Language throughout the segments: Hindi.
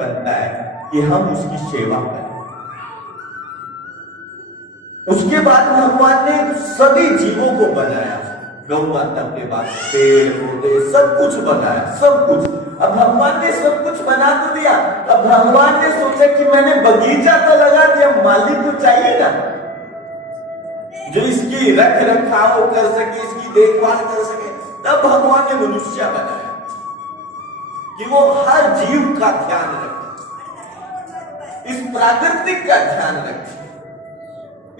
बनता है कि हम उसकी सेवा करें। उसके बाद भगवान ने सभी जीवों को बनाया, गौ माता के बाद पेड़ पौधे सब कुछ बनाया, सब कुछ। अब भगवान ने सब कुछ बना तो दिया, अब भगवान ने सोचा कि मैंने बगीचा तो लगा दिया, माली तो चाहिए ना जो इसकी रख रखाव कर सके, इसकी देखभाल कर सके। तब भगवान ने मनुष्य बनाया कि वो हर जीव का ध्यान रखे, इस प्राकृतिक का ध्यान रखे,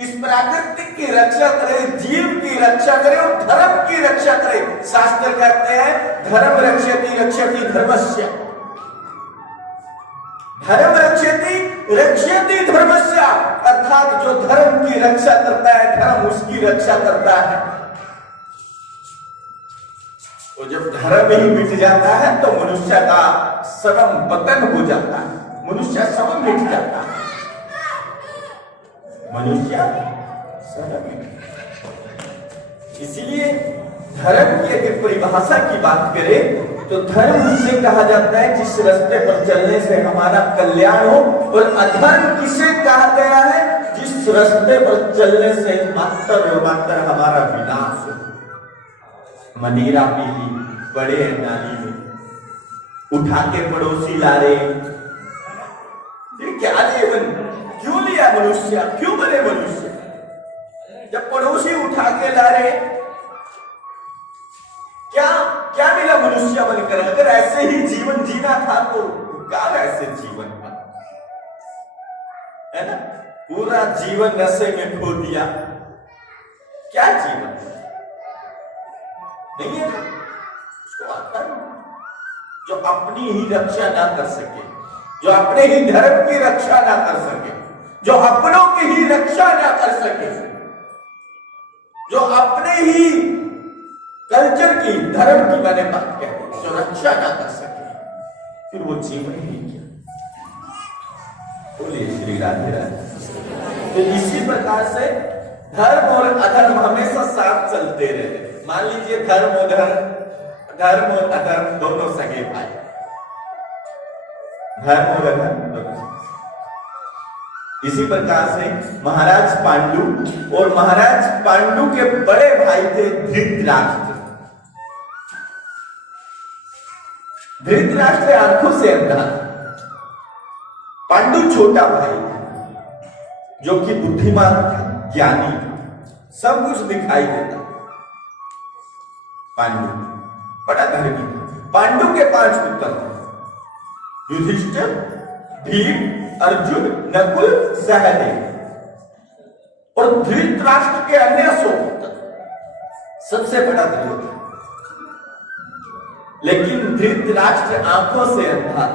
इस प्राकृतिक की रक्षा करे, जीव की रक्षा करे और धर्म की रक्षा करे। शास्त्र कहते हैं धर्म रक्षति रक्षति धर्मस्य, धर्म रक्षति धर्मस्य, अर्थात जो धर्म की रक्षा करता है धर्म उसकी रक्षा करता है। तो जब धर्म ही मिट जाता है तो मनुष्य का श्रम पतन हो जाता है, मनुष्य श्रम मिट जाता है, मनुष्य श्रम। इसलिए धर्म की अगर परिभाषा की बात करें तो धर्म उसे कहा जाता है जिस रास्ते पर चलने से हमारा कल्याण हो, और अधर्म किसे कहा गया है जिस रास्ते पर चलने से मात्र और मात्र हमारा विनाश हो। मनीरा पी ली, बड़े नाली में उठा के पड़ोसी ला रहे, ये क्या जीवन, क्यों लिया मनुष्य, क्यों बने मनुष्य? जब पड़ोसी उठा के ला रहे, क्या मिला मनुष्य बनकर? अगर ऐसे ही जीवन जीना था तो क्या ऐसे जीवन था, है ना? पूरा जीवन नशे में खो दिया, क्या जीवन नहीं है ना? उसको आता है जो अपनी ही रक्षा ना कर सके, जो अपने ही धर्म की रक्षा ना कर सके, जो अपनों की ही रक्षा ना कर सके, जो अपने ही कल्चर की, धर्म की मैंने बात कही, जो रक्षा ना कर सके, फिर वो जीवन ही क्या? बोलिए श्री राधे राधे। तो इसी प्रकार से धर्म और अधर्म हमेशा साथ चलते रहे। मान लीजिए धर्म और अधर्म दोनों सगे भाई, धर्म और अधर्म दोनों। इसी प्रकार से महाराज पांडु और महाराज पांडु के बड़े भाई थे धृतराष्ट्र। धृतराष्ट्र आंखों से अंधा, पांडु छोटा भाई जो कि बुद्धिमान था, ज्ञानी, सब कुछ दिखाई देता। पांडु बड़ा धर्मी था। पांडु के 5 पुत्र थे, युधिष्ठिर, भीम, अर्जुन, नकुल, सहदेव, और धृतराष्ट्र के अन्य 100 पुत्र। सबसे बड़ा धृतराष्ट्र, लेकिन धृतराष्ट्र आंखों से अंधा,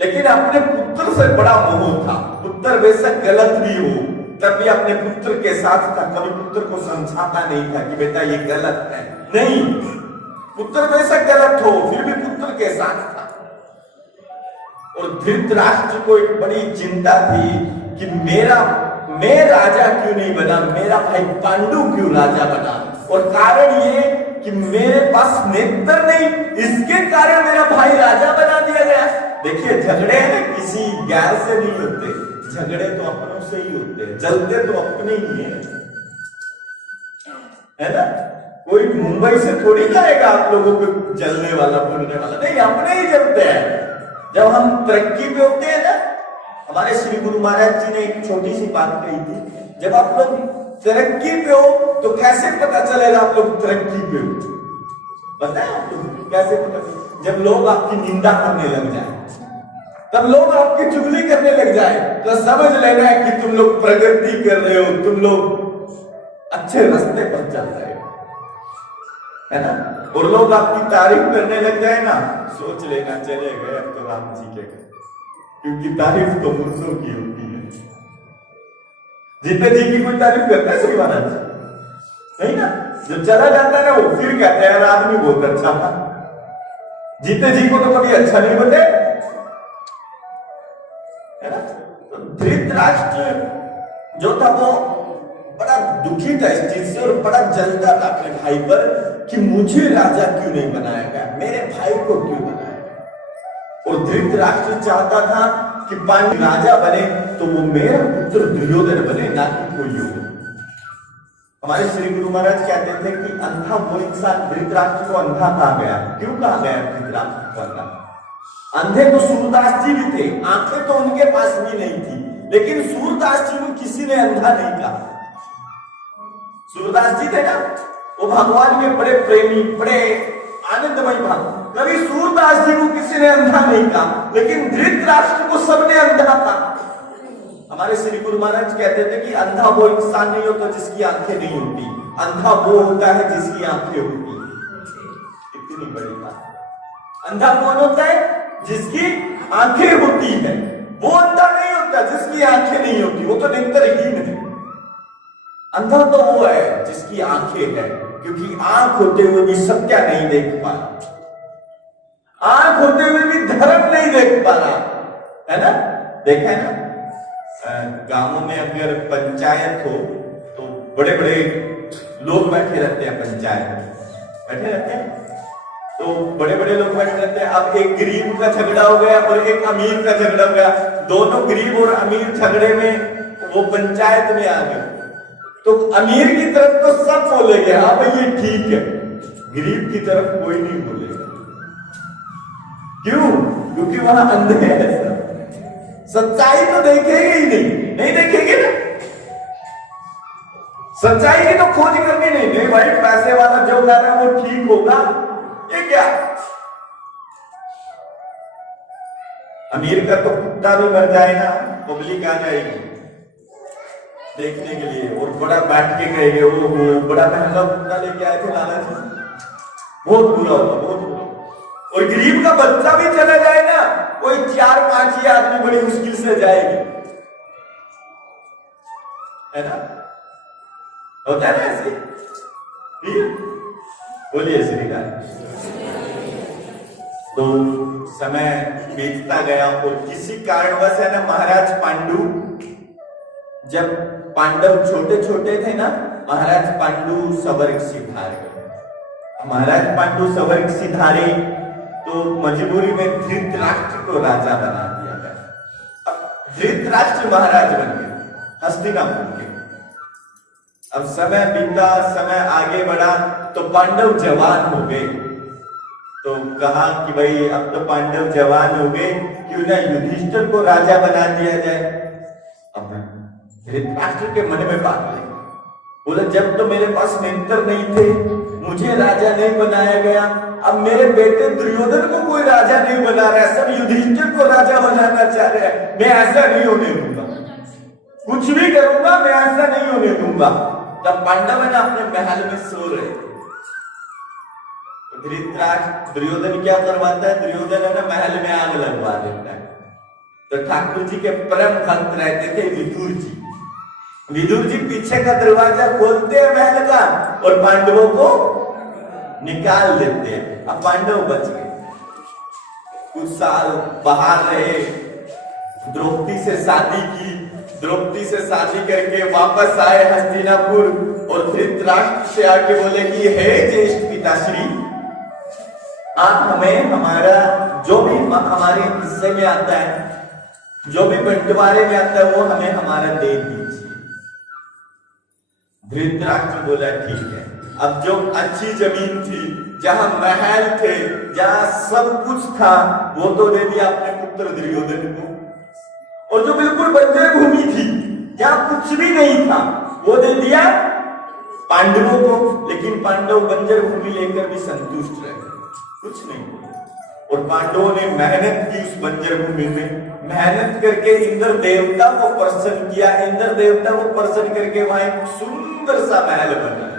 लेकिन अपने पुत्र से बड़ा मोह था। पुत्र बेशक गलत भी हो तब भी अपने पुत्र के साथ था, कभी पुत्र को समझाता नहीं था कि बेटा ये गलत है, नहीं, पुत्र बेशक गलत हो फिर भी पुत्र के साथ था। और धृतराष्ट्र को एक बड़ी चिंता थी कि मैं राजा क्यों नहीं बना, मेरा भाई पांडु क्यों राजा बना, और कारण ये कि मेरे पास नेत्र नहीं, इसके कारण मेरा भाई राजा बना दिया गया। देखिए झगड़े किसी गैर से नहीं होते, झगड़े तो अपनों से ही होते हैं, जलते तो अपने ही है ना? कोई मुंबई से थोड़ी लाएगा आप लोगों को जलने वाला, बोलने वाला, नहीं, अपने ही जलते हैं। जब हम तरक्की पे होते हैं ना, हमारे श्री गुरु महाराज जी ने एक छोटी सी बात कही थी, जब आप लोग तरक्की पे हो तो कैसे पता चलेगा आप लोग तरक्की पे हो? पता है आप लोग कैसे पता? जब लोग आपकी निंदा करने लग जाए, तब लोग आपकी चुगली करने लग जाए तो समझ लेना है कि तुम लोग प्रगति कर रहे हो, तुम लोग अच्छे रास्ते पर चल रहे हो, है ना? और लोग आपकी तारीफ करने लग जाए ना, सोच लेना चले गए अब तो राम जी के, क्योंकि तारीफ तो मुर्दों की होती है। जीते जी की कोई तारीफ करता है श्री महाराज? नहीं ना, जब चला जाता है ना वो फिर कहते हैं आदमी बहुत अच्छा था। जीते जी को तो कभी अच्छा नहीं बोलते, है ना? तो धृतराष्ट्र जो था वो बड़ा दुखी था इस चीज से और बड़ा जलता था अपने भाई पर कि मुझे राजा क्यों नहीं बनाया गया, मेरे भाई को क्यों बनाया गया। और वो धृतराष्ट्र चाहता था कि पांडु राजा बने तो वो मेरा पुत्र दुर्योधन बने, ना कि कोई और। हमारे श्री गुरु महाराज कहते थे कि अंधा वो इंसान, धृतराष्ट्र को अंधा कहा गया। क्यों कहा गया धृतराष्ट्र को अंधा? अंधे तो सूरदास जी भी थे, आंखें तो उनके पास भी नहीं थी, लेकिन सूरदास जी को किसी ने अंधा नहीं कहा। सूरदास जी थे ना, वो भगवान के बड़े प्रेमी, बड़े आनंदमय भक्त। कभी सूरदास जी को किसी ने अंधा नहीं कहा, लेकिन धृतराष्ट्र को सबने अंधा कहा। हमारे श्री गुरु महाराज कहते थे कि अंधा वो इंसान नहीं होता जिसकी आंखें नहीं होती, अंधा वो होता है जिसकी आंखें होती। कितनी बड़ी बात। अंधा कौन होता है? जिसकी आंखें होती है। वो अंधा नहीं होता जिसकी आंखें नहीं होती, वो तो नेत्रहीन है। अंधा तो वो है जिसकी आंखें है, क्योंकि आंख होते हुए भी सत्य नहीं देख पा रहा, आंख होते हुए भी धर्म नहीं देख पा रहा, है ना? देखा है ना, गांवों में अगर पंचायत हो तो बड़े बड़े लोग बैठे रहते हैं, पंचायत में बैठे रहते हैं, तो बड़े बड़े लोग बैठे रहते हैं। अब एक गरीब का झगड़ा हो गया और एक अमीर का झगड़ा हो गया, दोनों गरीब और अमीर झगड़े में वो पंचायत में आ गए, तो अमीर की तरफ तो सब बोलेंगे हाँ भाई ये ठीक है, गरीब की तरफ कोई नहीं बोलेगा। क्यों? क्योंकि वहां अंधे हैं, सच्चाई तो देखेंगे ही नहीं देखेंगे ना, सच्चाई की तो खोज करनी नहीं भाई, पैसे वाला जो कर रहा है वो ठीक होगा, ये क्या? अमीर का तो कुत्ता भी मर जाएगा, पब्लिक आ जाएगी देखने के लिए, और बड़ा बैठ के कहेंगे वो बड़ा महंगा कुत्ता लेके आए थे लाला जी, बहुत बुरा होगा, बहुत बुरा। और गरीब का बच्चा भी चला जाए ना, कोई 4-5 ही आदमी बड़ी मुश्किल से जाएगी, है ना? होता है ना ऐसे? बोलिए श्री राम। तो समय बीतता गया और किसी कारणवश है ना, महाराज पांडु, जब पांडव छोटे छोटे थे ना, महाराज पांडु स्वर्ग सिधारे। महाराज पांडु स्वर्ग सिधारे तो मजबूरी में धृतराष्ट्र को राजा बना दिया गया। अब धृतराष्ट्र महाराज बन गए हस्तिनापुर के। अब समय बीता, समय आगे बढ़ा तो पांडव जवान हो गए, तो कहा कि भाई अब तो पांडव जवान हो गए, क्यों ना युधिष्ठिर को राजा बना दिया जाए। अब धृतराष्ट्र के मन में बात आई, बोला जब तो मेरे पास नेत्र नहीं थे, मुझे राजा नहीं बनाया गया, अब मेरे बेटे दुर्योधन को कोई राजा नहीं बना रहा है, सब युधिष्ठिर को राजा बनाना चाह रहे हैं, मैं ऐसा नहीं होने दूंगा, कुछ भी करूंगा मैं ऐसा नहीं होने दूंगा। तब पांडव है ना अपने महल में सो रहे थे, धृतराष्ट्र दुर्योधन क्या करवाता है, दुर्योधन है ना महल में आग लगवा देता है। तो ठाकुर जी के परम भक्त रहते थे विदुर जी, विदुर जी पीछे का दरवाजा खोलते हैं महल का और पांडवों को निकाल देते हैं। अब पांडव बच गए, कुछ साल बाहर रहे, द्रौपदी से शादी की, द्रौपदी से शादी करके वापस आए हस्तिनापुर और धृतराष्ट्र से आके बोले कि हे ज्येष्ठ पिताश्री, आप हमें हमारा जो भी हमारे हिस्से में आता है, जो भी बंटवारे में आता है, वो हमें हमारा दे दीजिए। धृतराष्ट्र बोला ठीक है। अब जो अच्छी जमीन थी, जहां महल थे, जहां सब कुछ था, वो तो दे दिया अपने पुत्र दुर्योधन को, और जो बिल्कुल बंजर भूमि थी, जहां कुछ भी नहीं था, वो दे दिया पांडवों को। लेकिन पांडव बंजर भूमि लेकर भी संतुष्ट रहे, कुछ नहीं। और पांडवों ने मेहनत की उस बंजर भूमि में, मेहनत करके इंद्र देवता को प्रसन्न किया, इंद्र देवता को प्रसन्न करके वहां एक सुंदर सा महल बना,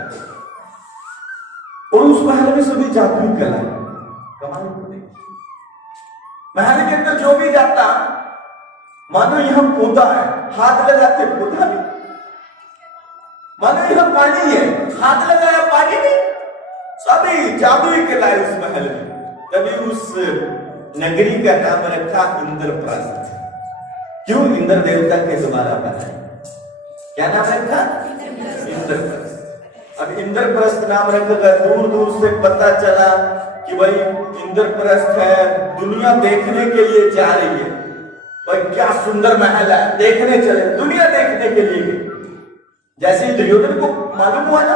और उस महल में सभी जादुई कला। कमाल महल के अंदर जो भी जाता, मानो यहां पौधा है, हाथ लगाते पौधा नहीं, मानो यहां पानी है, हाथ लगाया पानी नहीं, सभी जादुई कला उस महल में। तभी उस नगरी का नाम रखा इंद्रप्रस्थ। क्यों? इंद्र देवता के द्वारा बनाया। क्या नाम रखा? इंद्रप्रस्थ। अब इंद्रप्रस्थ नाम रखा, दूर दूर से पता चला कि भाई इंद्रप्रस्थ है, दुनिया देखने के लिए जा रही है, भाई क्या सुंदर महल है, देखने चले, दुनिया देखने के लिए गई। जैसे ही दुर्योधन को मालूम हुआ ना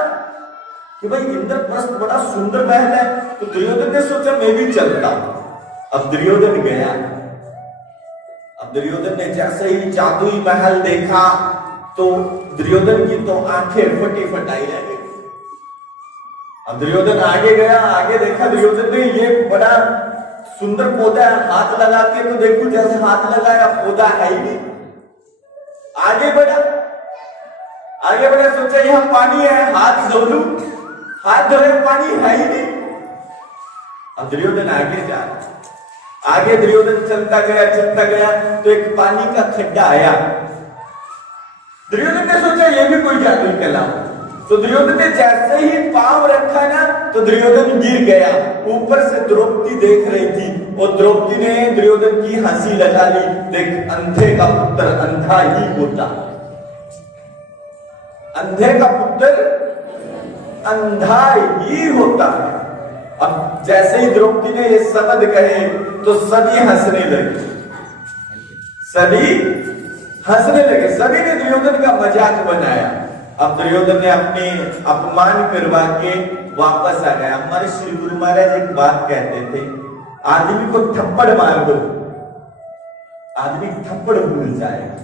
कि भाई इंद्रप्रस्थ बड़ा सुंदर महल है, तो दुर्योधन ने सोचा मैं भी चलता हूं। अब दुर्योधन गया। अब दुर्योधन ने जैसे ही जादुई महल देखा तो दुर्योधन की तो आंखें फटी फटाई रह गई। अब दुर्योधन आगे गया, आगे देखा दुर्योधन ने ये बड़ा सुंदर पौधा है, हाथ लगा के तो देखो, जैसे हाथ लगाया पौधा है ही नहीं। आगे बढ़ा, आगे बढ़ा, सोचा यहां पानी है, हाथ धो लूं, हाथ धोए पानी है ही नहीं। अब दुर्योधन आगे जा, आगे दुर्योधन चलता गया तो एक पानी का खड्डा आया। दुर्योधन ने सोचा ये भी कोई जादुई कला, तो दुर्योधन ने जैसे ही पांव रखा ना तो दुर्योधन गिर गया। ऊपर से द्रौपदी देख रही थी और द्रौपदी ने दुर्योधन की हंसी लगा ली, देख अंधे का पुत्र अंधा ही होता, अंधे का पुत्र अंधा ही होता है। अब जैसे ही द्रौपदी ने ये शब्द कहे तो सभी हंसने लगे, सभी हंसने लगे, सभी ने दुर्योधन का मजाक बनाया। अब दुर्योधन ने अपने अपमान करवा के वापस आ गया। हमारे श्री गुरु महाराज एक बात कहते थे, आदमी को थप्पड़ मार दो, आदमी थप्पड़ भूल जाएगा,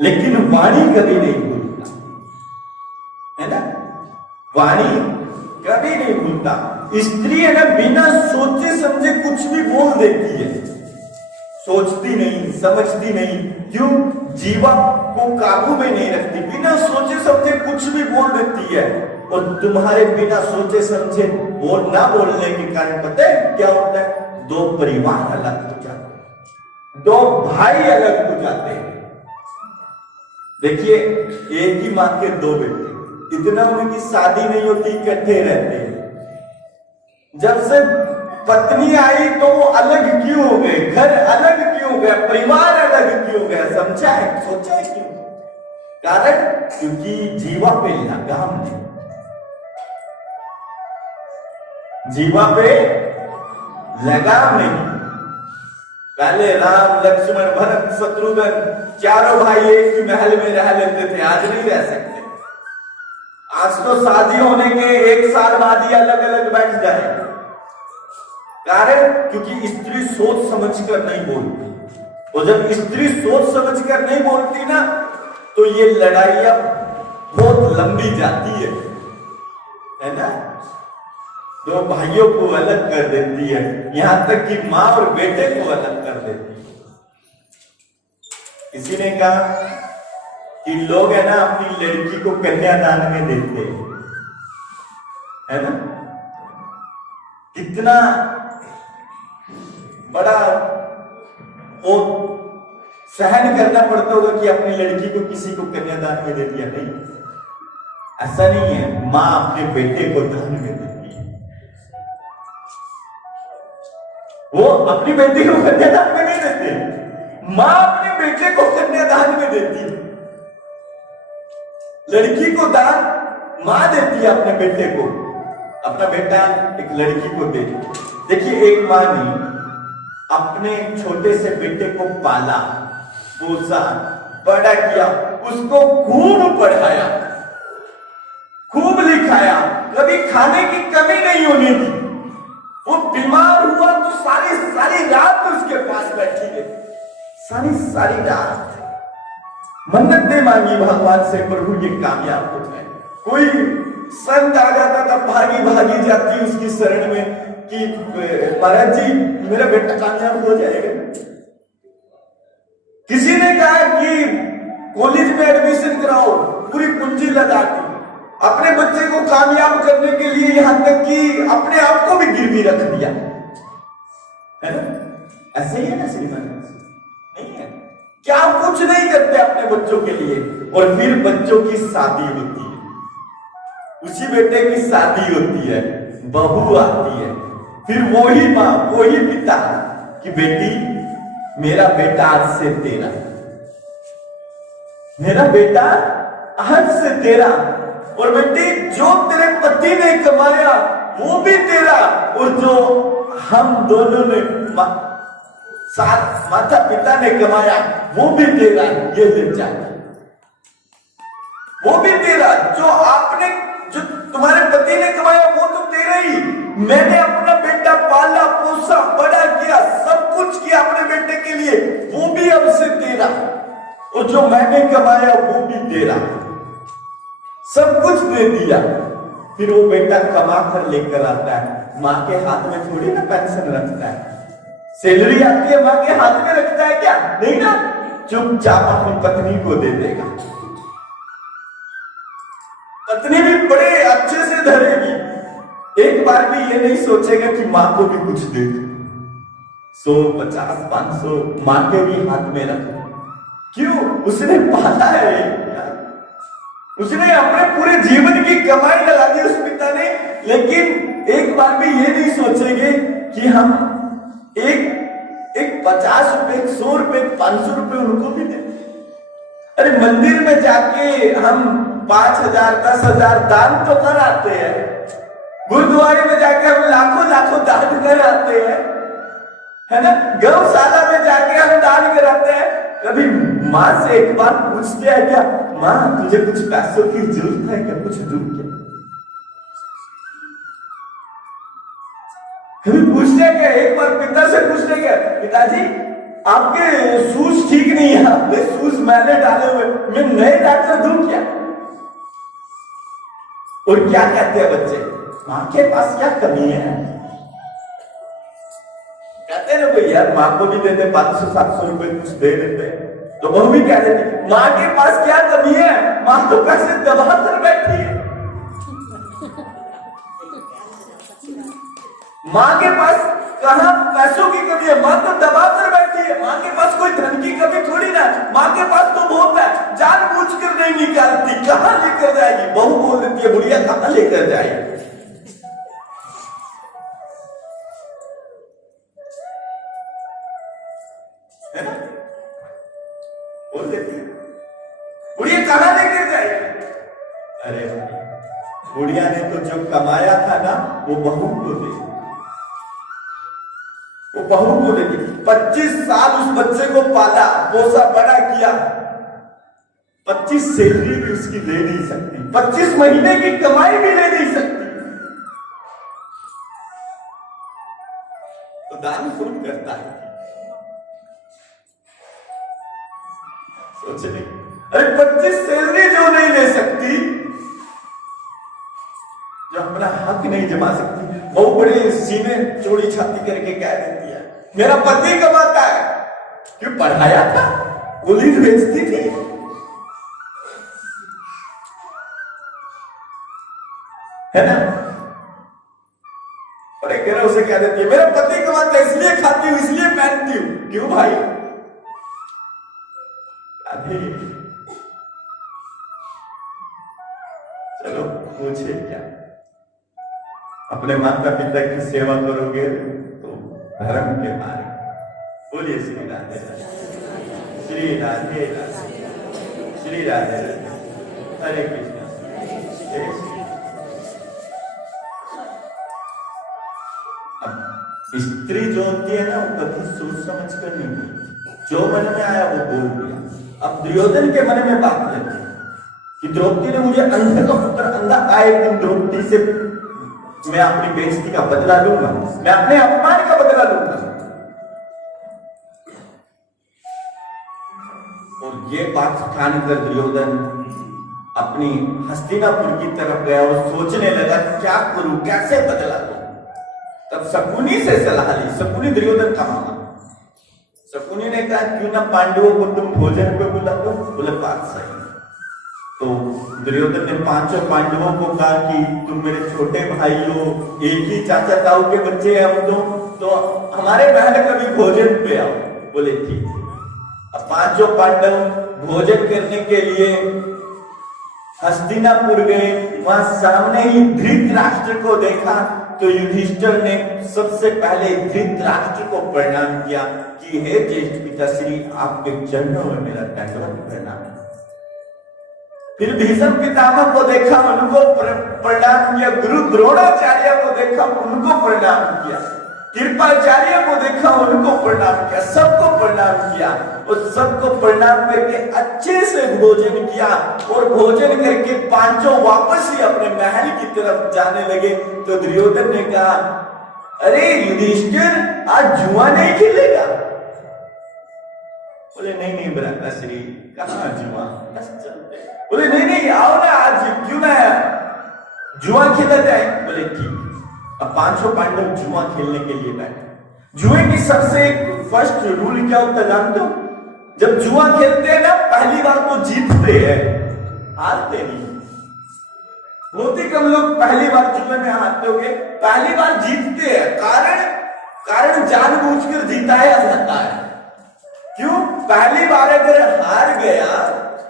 लेकिन वाणी कभी नहीं भूलता, है ना, वाणी कभी नहीं भूलता। स्त्री है ना, बिना सोचे समझे कुछ भी बोल देती है, सोचती नहीं, समझती नहीं, क्यों? जीवा को काबू में नहीं रखती, बिना सोचे समझे कुछ भी बोल देती है। और तुम्हारे बिना सोचे समझे ना बोलने के कारण पता है क्या होता है? दो परिवार अलग हो जाते हैं, दो भाई अलग हो जाते हैं। देखिए, एक ही मां के दो बेटे, इतना उनकी शादी नहीं होती, इकट्ठे रहते हैं। जब से पत्नी आई तो वो अलग क्यों हो गए, घर अलग क्यों हो गया, परिवार अलग क्यों हो गया? समझा है, सोचा है क्यों? कारण क्योंकि जीवा पे लगाम नहीं, जीवा पे लगाम नहीं। पहले राम लक्ष्मण भरत शत्रुघ्न चारों भाई एक ही महल में रह लेते थे, आज नहीं रह सकते। आज तो शादी होने के एक साल बाद ही अलग अलग बैठ जाए। कारण क्योंकि स्त्री सोच समझकर नहीं बोलती, और जब स्त्री सोच समझकर नहीं बोलती ना तो ये लड़ाइयां बहुत लंबी जाती है ना, दो भाइयों को अलग कर देती है, यहां तक कि मां और बेटे को अलग कर देती है। किसी ने कहा कि लोग है ना अपनी लड़की को कन्यादान में देते है ना, कितना बड़ा वो सहन करना पड़ता होगा कि अपनी लड़की को किसी को कन्यादान में दे दिया। नहीं, ऐसा नहीं है, मां अपने बेटे को दान में देती है, वो अपनी बेटी को कन्यादान में नहीं देते, मां अपने बेटे को कन्यादान में देती है। लड़की को दान मां देती है अपने बेटे को, अपना बेटा एक लड़की को दे। देखिए, एक मां ने अपने छोटे से बेटे को पाला, पोसा, बड़ा किया, उसको खूब पढ़ाया, खूब लिखाया, कभी खाने की कमी नहीं होने दी। वो बीमार हुआ तो सारी सारी रात उसके पास बैठी रही, सारी सारी रात मन्नतें मांगी भगवान से, प्रभु ये कामयाब हो जाए। कोई संत आ जाता था, भागी भागी जाती उसकी शरण में कि महाराज जी मेरा बेटा कामयाब हो जाएगा। किसी ने कहा कि कॉलेज में एडमिशन कराओ, पूरी पूंजी लगा दी अपने बच्चे को कामयाब करने के लिए, यहां तक कि अपने आप को भी गिरवी रख दिया, है ना? ऐसे ही है ना श्रीमान? नहीं है क्या? कुछ नहीं करते अपने बच्चों के लिए, और फिर बच्चों की शादी होती है, उसी बेटे की शादी होती है, बहू आती है, फिर वही मां वही पिता कि बेटी मेरा बेटा आज से तेरा, मेरा बेटा आज से तेरा, और बेटी जो तेरे पति ने कमाया वो भी तेरा, और जो हम दोनों ने साथ माता पिता ने कमाया वो भी तेरा, ये ले जा। वो भी तेरा, जो आपने, जो तुम्हारे पति ने कमाया वो तो तेरा ही। मैंने अपना बेटा पाला पोसा बड़ा किया, सब कुछ किया अपने बेटे के लिए, वो भी अब से तेरा, और जो मैंने कमाया वो भी तेरा, सब कुछ दे दिया। फिर वो बेटा कमा कर लेकर आता है, माँ के हाथ में थोड़ी ना पेंशन रखता है, सैलरी आती है माँ के हाथ में रखता है क्या? नहीं ना, चुपचाप अपनी पत्नी को दे देगा। पत्नी भी बड़े अच्छे से धरेगी, एक बार भी ये नहीं सोचेगा कि माँ को भी कुछ दे दे। 100, 50, 500 माँ के भी हाथ में रख। क्यों? उसने पाला है, उसने अपने पूरे जीवन की कमाई लगा दी उस पिता ने, लेकिन एक बार भी ये नहीं सोचेंगे कि हम एक 50 रुपए, 100 रुपए, 500 रुपए उनको भी दे। अरे मंदिर में जाके हम 5,000, 10,000 दान तो कर आते हैं, गुरुद्वारे में जाके हम लाखों लाखों दान कर आते हैं, है ना, गौशाला में जाके हम दान कराते हैं। कभी माँ से एक बार पूछते हैं क्या, माँ तुझे कुछ पैसों की जरूरत है क्या, कुछ दूं क्या? कभी पूछते क्या? एक बार पिता से पूछते क्या, पिताजी आपके शूज ठीक नहीं है, आपने शूज मैंने डाले हुए, मैं नए डालकर दूं क्या? और क्या कहते हैं बच्चे, माँ के पास क्या कमी है? कहते ना कोई यार माँ को भी देते 500, 700 रुपए कुछ दे देते, तो बहू भी कह देती माँ के पास क्या कमी है, माँ तो पैसे दबा कर बैठी है। माँ के पास कहां पैसों की कमी है, माँ तो दबा कर बैठी है। माँ के पास कोई धन की कमी थोड़ी ना, माँ के पास तो बहुत है, जानबूझकर नहीं निकालती। कहां लेकर जाएगी? बहू बोल देती है बुढ़िया कहां लेकर जाएगी? बोल देती है बुढ़िया कहां लेकर जाएगी? अरे बुढ़िया ने तो जो कमाया था ना वो बहू को दे, वो बहू को दे दी। 25 साल उस बच्चे को पाला पोसा बड़ा किया, 25 सैलरी भी उसकी ले नहीं सकती, 25 महीने की कमाई भी ले नहीं सकती, तो दान कौन करता है? सोच ले, अरे 25 सैलरी जो नहीं ले सकती, जो अपना हक नहीं जमा सकती, वो बड़े सीने चोरी छाती करके कह देती है मेरा पति कमाता है। क्यों? पढ़ाया था, गोली बेचती थी, है ना? और एक उसे कह देती है मेरा पति कमाता है इसलिए खाती हूं, इसलिए पहनती हूं। क्यों भाई? चलो पूछे क्या, अपने माता पिता की सेवा करोगे तो धर्म के मार्ग। बोलिए श्री राधे राधे, श्री राधे राधे, श्री राधे राधे, हरे कृष्ण। अब स्त्री जो होती है ना वो कभी सोच समझ कर नहीं बोलती, जो मन में आया वो बोल दिया। अब दुर्योधन के मन में बात लगी कि द्रौपदी ने मुझे अंधे का पुत्र, अंधा आए दिन द्रौपदी से मैं अपनी बेइज्जती का बदला लूंगा, मैं अपने अपमान का बदला लूंगा। और ये बात ठानकर दुर्योधन अपनी हस्तिनापुर की तरफ गया और सोचने लगा क्या करूं, कैसे बदला लूं। तब शकुनी से सलाह ली। शकुनी दुर्योधन का मामा, शकुनी ने कहा क्यों ना पांडवों को तुम भोजन पे बुला दो। बोले बात सही। तो दुर्योधन ने 5 पांडवों को कहा कि तुम मेरे छोटे भाई हो, एक ही चाचा ताऊ के बच्चे हैं हम तो हमारे महल कभी भोजन पे आओ। बोले ठीक है। अब 5 पांडव भोजन करने के लिए हस्तिनापुर गए। वहां सामने ही धृतराष्ट्र को देखा तो युधिष्ठिर ने सबसे पहले धृतराष्ट्र को प्रणाम किया कि हे ज्येष्ठ पिताश्री, आपके चरणों में मेरा दंडवत प्रणाम। फिर भीष्म पितामह को देखा, उनको प्रणाम किया। गुरु द्रोणाचार्य को देखा, उनको प्रणाम किया। कृपाचार्य को देखा, उनको प्रणाम किया। सबको प्रणाम किया और सबको प्रणाम करके अच्छे से भोजन किया। और भोजन करके पांचों वापस ही अपने महल की तरफ जाने लगे। तो दुर्योधन ने कहा, अरे युधिष्ठिर, आज जुआ नहीं खेलेगा? बोले नहीं भ्राताश्री, कहाँ जुआ, बस चलते। बोले नहीं आओ ना, आज क्यों ना जुआ खेला जाए? बोले ठीक। अब पांचों पांडव जुआ खेलने के लिए बैठे। जुए की सबसे फर्स्ट रूल क्या होता है जानते हो? जब जुआ खेलते हैं ना, पहली बार तो जीतते हैं, हारते नहीं। बहुत ही कम लोग पहली बार जुए में हारते होंगे। पहली बार जीतते हैं, कारण जानबूझकर जिताया जाता है। क्यों? पहली बार अगर हार गया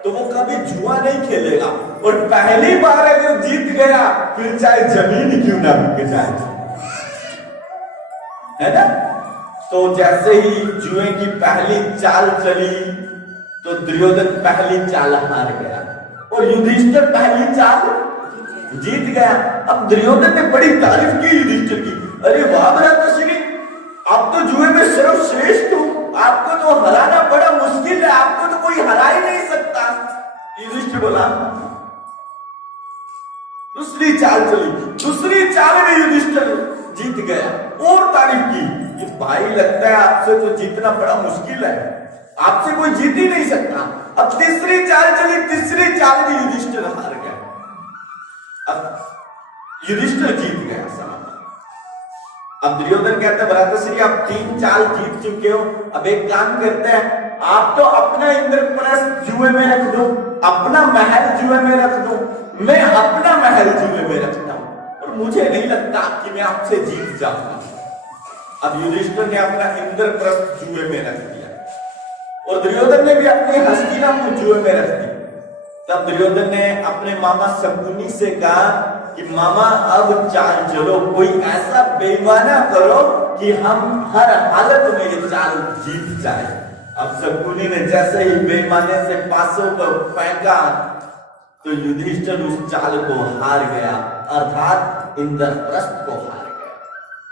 तो वो कभी जुआ नहीं खेलेगा, और पहली बार अगर जीत गया फिर चाहे जमीन क्यों ना बिक जाए, है ना? तो जैसे ही जुए की पहली चाल चली तो दुर्योधन पहली चाल हार गया और युधिष्ठिर पहली चाल जीत गया। अब दुर्योधन ने बड़ी तारीफ की युधिष्ठिर की, अरे वाह भ्राताश्री, आप तो जुए में सर्वश्रेष्ठ हो, आपको तो हराना बड़ा मुश्किल है, आपको तो कोई हरा ही नहीं सकता। युधिष्ठिर बोला, दूसरी चाल चली, दूसरी चाल में युधिष्ठिर जीत गया और तारीफ की कि भाई लगता है आपसे तो जीतना बड़ा मुश्किल है, आपसे कोई जीत ही नहीं सकता। अब तीसरी चाल चली, तीसरी चाल में युधिष्ठिर हार गया। अब युधिष्ठिर जीत गया साहब। अब दुर्योधन कहता है, भ्राताश्री आप 3 चाल जीत चुके हो, अब एक काम करते हैं, आप तो अपना इंद्रप्रस्थ जुए में रख दो, अपना महल जुए में रख दो, मैं अपना महल जुए में रखता हूं, और मुझे नहीं लगता कि मैं आपसे जीत जाऊंगा। अब युधिष्ठिर ने अपना इंद्रप्रस्थ जुए में रख दिया और दुर्योधन ने भी अपनी हस्तिनापुर जुए में रख दी। तब दुर्योधन ने अपने मामा शकुनी से कहा कि मामा अब चाल चलो, कोई ऐसा बेईमाना करो कि हम हर हालत में ये चाल जीत जाए। अब शकुनी ने जैसे ही बेईमाने से पासों को फेंका तो युधिष्ठिर उस चाल को हार गया, अर्थात इंद्रप्रस्थ को हार गया।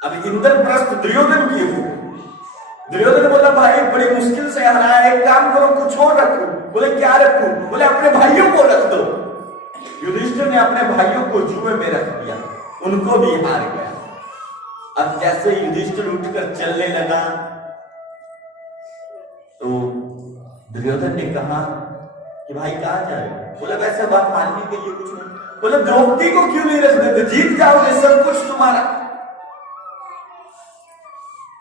अब इंद्रप्रस्थ दुर्योधन की हो। दुर्योधन बोला, भाई बड़ी मुश्किल से हराया, एक काम करो कुछ और रखो। बोले क्या रखूं? बोले अपने भाइयों को रख दो। युधिष्ठिर ने अपने भाइयों को जुए में रख दिया, उनको भी हार गया। अब जैसे युधिष्ठिर उठकर चलने लगा तो दुर्योधन ने कहा कि भाई कहां जा रहे हो? बोले वैसे बात मानने के लिए कुछ नहीं। बोले द्रौपदी को क्यों नहीं रख देते, जीत जाओगे, सब कुछ तुम्हारा।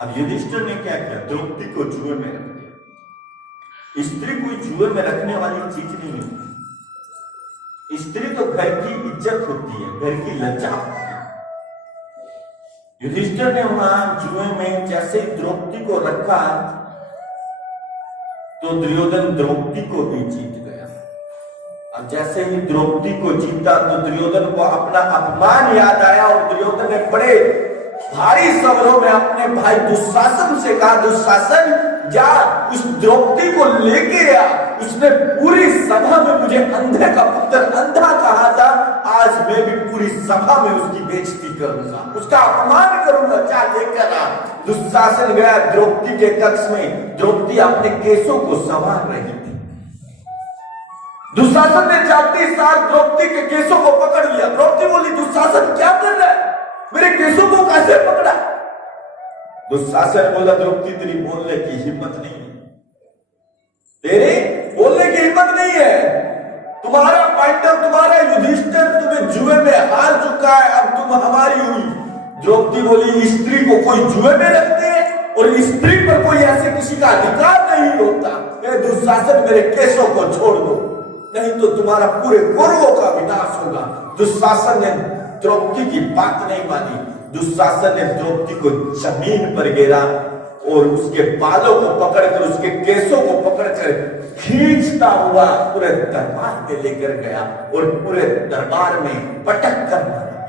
अब युधिष्ठिर ने क्या किया? द्रौपदी को जुए में रख दिया। स्त्री कोई जुए में रखने वाली चीज नहीं है। स्त्री तो घर की इज्जत होती है, घर की लज्जा होती है। युधिष्ठिर ने वहां जुए में जैसे ही द्रौपदी को रखा तो दुर्योधन द्रौपदी को भी जीत गया। अब जैसे ही द्रौपदी को जीता तो दुर्योधन को अपना अपमान याद आया और दुर्योधन ने बड़े भारी शब्दों में अपने भाई दुशासन से कहा, दुशासन जा उस द्रौपदी को लेके आ। उसने पूरी सभा में मुझे अंधे का पुत्र अंधा कहा था, आज मैं भी पूरी सभा में उसकी बेइज्जती करूंगा, उसका अपमान करूंगा, जा लेकर आ। दुशासन गया द्रौपदी के कक्ष में। द्रौपदी अपने केसों को संवार रही थी। दुशासन ने जाते साथ द्रौपदी के केसों को पकड़ लिया। द्रौपदी बोली, दुशासन क्या कर रहा है, मेरे केसों को कैसे पकड़ा? दुशासन बोला, द्रौपदी तेरी बोलने की हिम्मत नहीं है, तेरे बोलने की हिम्मत नहीं है। तुम्हारा पांडव, तुम्हारा युधिष्ठिर तुम्हें जुए में हार चुका है, अब तुम हमारी हुई। द्रौपदी बोली, स्त्री को कोई जुए में रखते हैं और स्त्री पर कोई ऐसे किसी का अधिकार नहीं होता। दुशासन मेरे केसों को छोड़ दो, नहीं तो तुम्हारा पूरे कौरवों का विनाश होगा। दुशासन ने द्रौपदी की बात नहीं मानी। दुशासन ने द्रौपदी को जमीन पर गिरा और उसके बालों को पकड़कर, उसके केसों को पकड़कर खींचता हुआ पूरे दरबार में लेकर गया और पूरे दरबार में पटक कर मारा।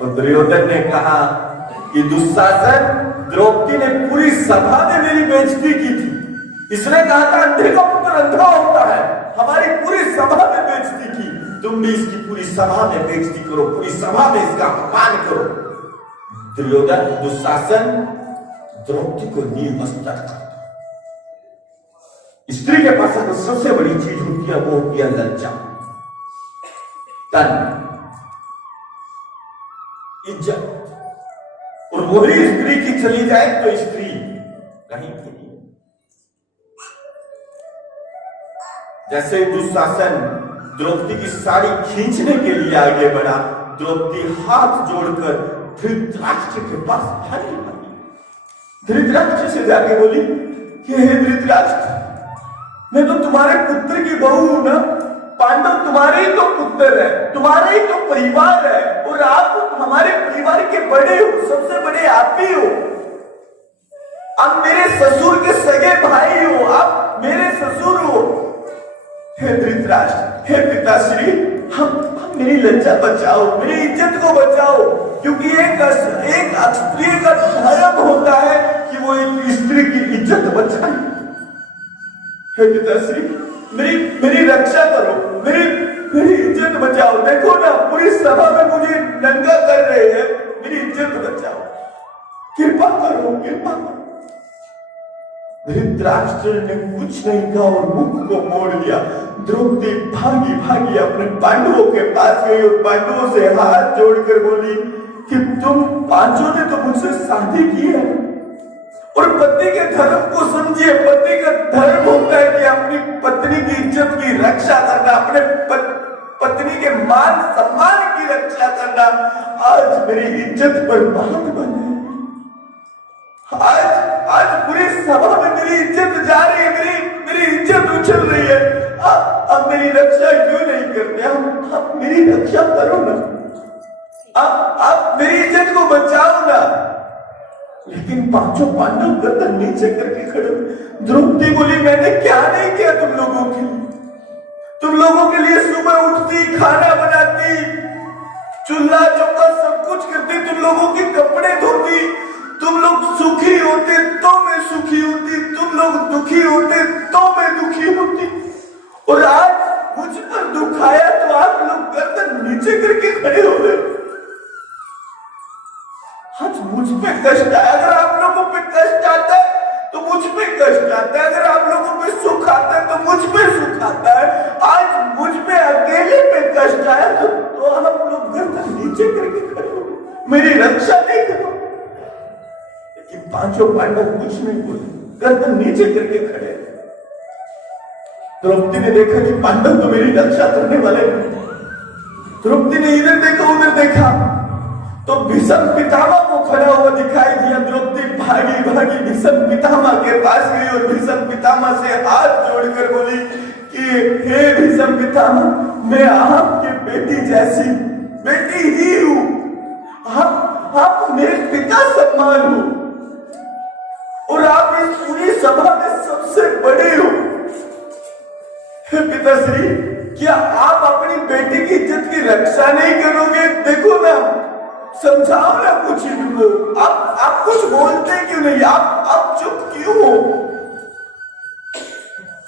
और दुर्योधन ने कहा कि दुशासन, द्रौपदी ने पूरी सभा में मेरी बेइज्जती की थी, इसने कहा था अंधे का पुत्र अंधा होता है, हमारी पूरी सभा में बेइज्जती की, तुम भी इसकी पूरी सभा में बेइज्जती करो, पूरी सभा में इसका अपमान करो। दुर्योधन, दुशासन द्रौपदी को नीमस्तक करता। स्त्री के पास अगर सबसे बड़ी चीज होती है वो होती है लज्जा, तन, इज्जत, और वही स्त्री की चली जाए तो स्त्री कहीं की नहीं। जैसे दुशासन द्रौपदी की साड़ी खींचने के लिए आगे बढ़ा, द्रौपदी हाथ जोड़कर धृतराष्ट्र के पास भागी भागी धृतराष्ट्र से जाके बोली कि हे धृतराष्ट्र, मैं तो तुम्हारे पुत्र की बहू हूं ना, पांडव तुम्हारे ही तो पुत्र है, तुम्हारे ही तो परिवार है, और आप हमारे परिवार के बड़े हो, सबसे बड़े आप ही हो, आप मेरे ससुर के सगे भाई हो, आप मेरे ससुर हो। हे धृतराष्ट्र, हे पिताश्री, हम मेरी लज्जा बचाओ, मेरी इज्जत को बचाओ, क्योंकि एक स्त्री का धर्म होता है कि वो एक स्त्री की इज्जत बचाए। हे पिताश्री, मेरी रक्षा करो, मेरी इज्जत बचाओ, देखो ना पूरी सभा में मुझे नंगा कर रहे हैं, मेरी इज्जत बचाओ, कृपा करो, कृपा करो। धृतराष्ट्र ने कुछ नहीं कहा और मुख को मोड़ लिया। द्रौपदी भागी भागी अपने पांडवों के पास गई और पांडवों से हाथ जोड़कर बोली कि तुम पांचों ने तो मुझसे शादी की है, और पति के धर्म को समझिए, पति का धर्म होता है कि अपनी पत्नी की इज्जत की रक्षा करना, अपने पत्नी के मान सम्मान की रक्षा करना। आज मेरी इज्जत पर बात बने, आज पूरी सभा में मेरी इज्जत जा रही है, मेरी इज्जत उछल रही है, अब मेरी रक्षा क्यों नहीं करते? आप मेरी रक्षा करो ना, आप मेरी इज्जत को बचाओ ना। लेकिन पांचों पांडव गर्दन नीचे करके खड़े। द्रौपदी बोली, मैंने क्या नहीं किया तुम लोगों के लिए? तुम लोगों के लिए सुबह उठती, खाना बनाती, चूल्हा चौका सब कुछ करती, तुम लोगों के कपड़े धोती, तुम लोग सुखी होते तो मैं सुखी होती, तुम लोग दुखी होते तो मैं दुखी होती, और आज मुझ पर दुख आया तो आप लोग गर्दन नीचे करके खड़े हो गए। आज मुझ पे कष्ट आया, अगर आप लोगों पे कष्ट आता है तो मुझ पे कष्ट आता है, अगर आप लोगों पे सुख आता है तो मुझ पे सुख आता है। आज मुझ पे अकेले पे कष्ट आया तो आप लोग गर्दन नीचे करके खड़े हो, मेरी रक्षा नहीं करो। लेकिन पांचों पांडव कुछ नहीं बोले, गर्दन नीचे करके खड़े। द्रौपदी ने देखा कि पांडव तो मेरी रक्षा करने वाले नहीं। द्रौपदी ने इधर देखा उधर देखा तो भीष्म पितामह को खड़ा हुआ दिखाई दिया। द्रौपदी भागी भागी भीष्म पितामह के पास गई और भीष्म पितामह से हाथ जोड़कर बोली कि हे भीष्म पितामह, मैं आपके बेटी जैसी बेटी ही हूं, आप मेरे पिता समान हो, और आप इस पूरी सभा में सबसे बड़े हो। हे पिताश्री, क्या आप अपनी बेटी की इज्जत की रक्षा नहीं करोगे? देखो ना, समझाओ ना कुछ इनको, आप कुछ बोलते क्यों नहीं? आप चुप क्यों हो?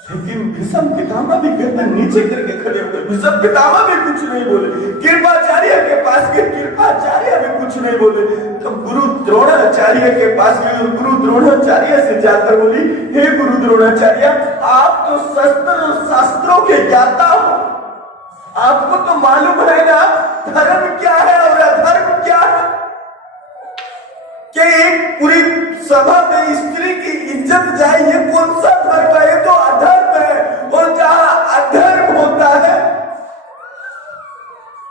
लेकिन भीष्म पितामह भी गर्दन नीचे करके खड़े हो गए। भीष्म पितामह भी कुछ नहीं बोले। कृपाचार्य के पास गए, कृपाचार्य भी कुछ नहीं बोले। तो गुरु द्रोणाचार्य के पास गए और गुरु द्रोणाचार्य से जाकर बोली, हे गुरु द्रोणाचार्य, आप तो शस्त्र और शास्त्रों के ज्ञाता हो, आपको तो मालूम है ना धर्म क्या है और अधर्म क्या है, कि एक पूरी सभा में स्त्री की इज्जत जाए, ये कौन सा धर्म है? ये तो अधर्म है, और जहां अधर्म होता है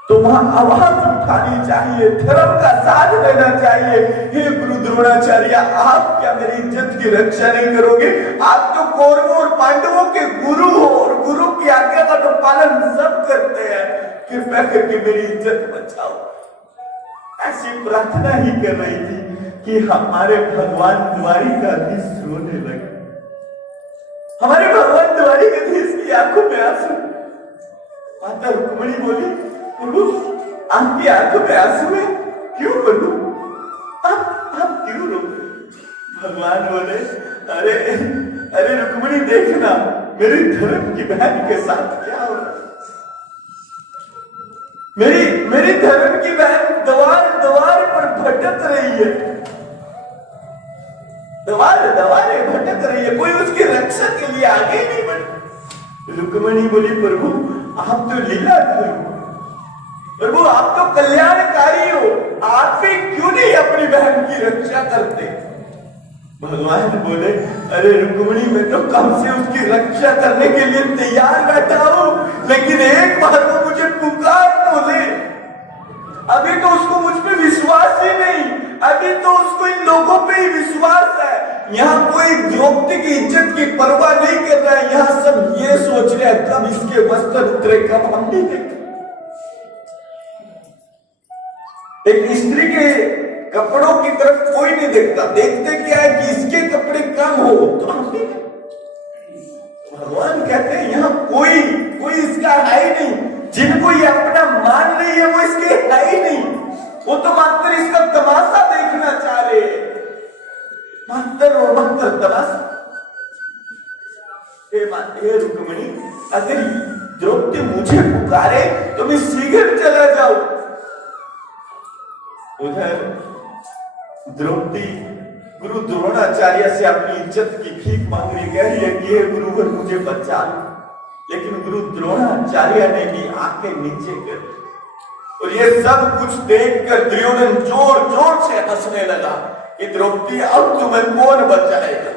तो वहां आवाज उठानी चाहिए, धर्म का साथ लेना चाहिए। हे गुरु द्रोणाचार्य, आप क्या मेरी इज्जत की रक्षा नहीं करोगे? आप तो कौरवों और पांडवों के गुरु हो, और गुरु की आज्ञा का तो पालन सब करते हैं, कृपया करके मेरी इज्जत बचाओ। ऐसी प्रार्थना ही कर रही थी कि हमारे भगवान द्वारिकाधीश रोने लगे। हमारे भगवान द्वारिकाधीश की आंखों में आंसू। माता रुक्मिणी बोली, प्रभु आपकी आंखों में आंसू है, क्यों बोलूं? आप क्यों रोते? भगवान बोले, अरे रुक्मिणी देखना मेरी धर्म की बहन के साथ क्या हो रहा है। मेरी धर्म की बहन द्वार द्वार पर भटक रही है, द्वार द्वार भटक रही है, कोई उसकी रक्षा के लिए आगे ही नहीं बढ़। रुक्मिणी बोली प्रभु आप तो लीला करो, प्रभु आप तो कल्याणकारी हो, आप ही क्यों नहीं अपनी बहन की रक्षा करते। भगवान बोले अरे रुक्मिणी मैं तो कब से उसकी रक्षा करने के लिए तैयार बैठा हूं, लेकिन एक बार वो मुझे पुकार तो ले। अभी तो उसको मुझ पे विश्वास ही नहीं, अभी तो उसको इन लोगों पे ही विश्वास है। यहाँ कोई द्रौपदी की इज्जत की परवाह नहीं कर रहा है, यहाँ सब ये सोच रहे हैं कब इसके वस्त्र उतरे, कब हम नहीं देखें। एक स्त्री के कपड़ों की तरफ कोई नहीं देखता, देखते क्या है कि इसके कपड़े कम हो तो हम नहीं। भगवान कहते हैं यहाँ कोई इसका है ही नहीं, जिनको ये अपना मान रही है वो इसके है ही नहीं, वो तो मात्र इसका तमाशा देखना चाह रहे हैं, मात्र तमाशा। हे रुक्मिणी अगर द्रौपदी मुझे पुकारे तो मैं शीघ्र चला जाऊं। उधर द्रौपदी गुरु द्रोणाचार्य से अपनी इज्जत की भीख मांग रही, कह रही है कि हे गुरुवर मुझे बचा लो, लेकिन गुरु द्रोणाचार्य ने भी आंखें नीचे कर। और ये सब कुछ देखकर दुर्योधन जोर जोर से हंसने लगा कि द्रौपदी अब तुम्हें कौन बचाएगा।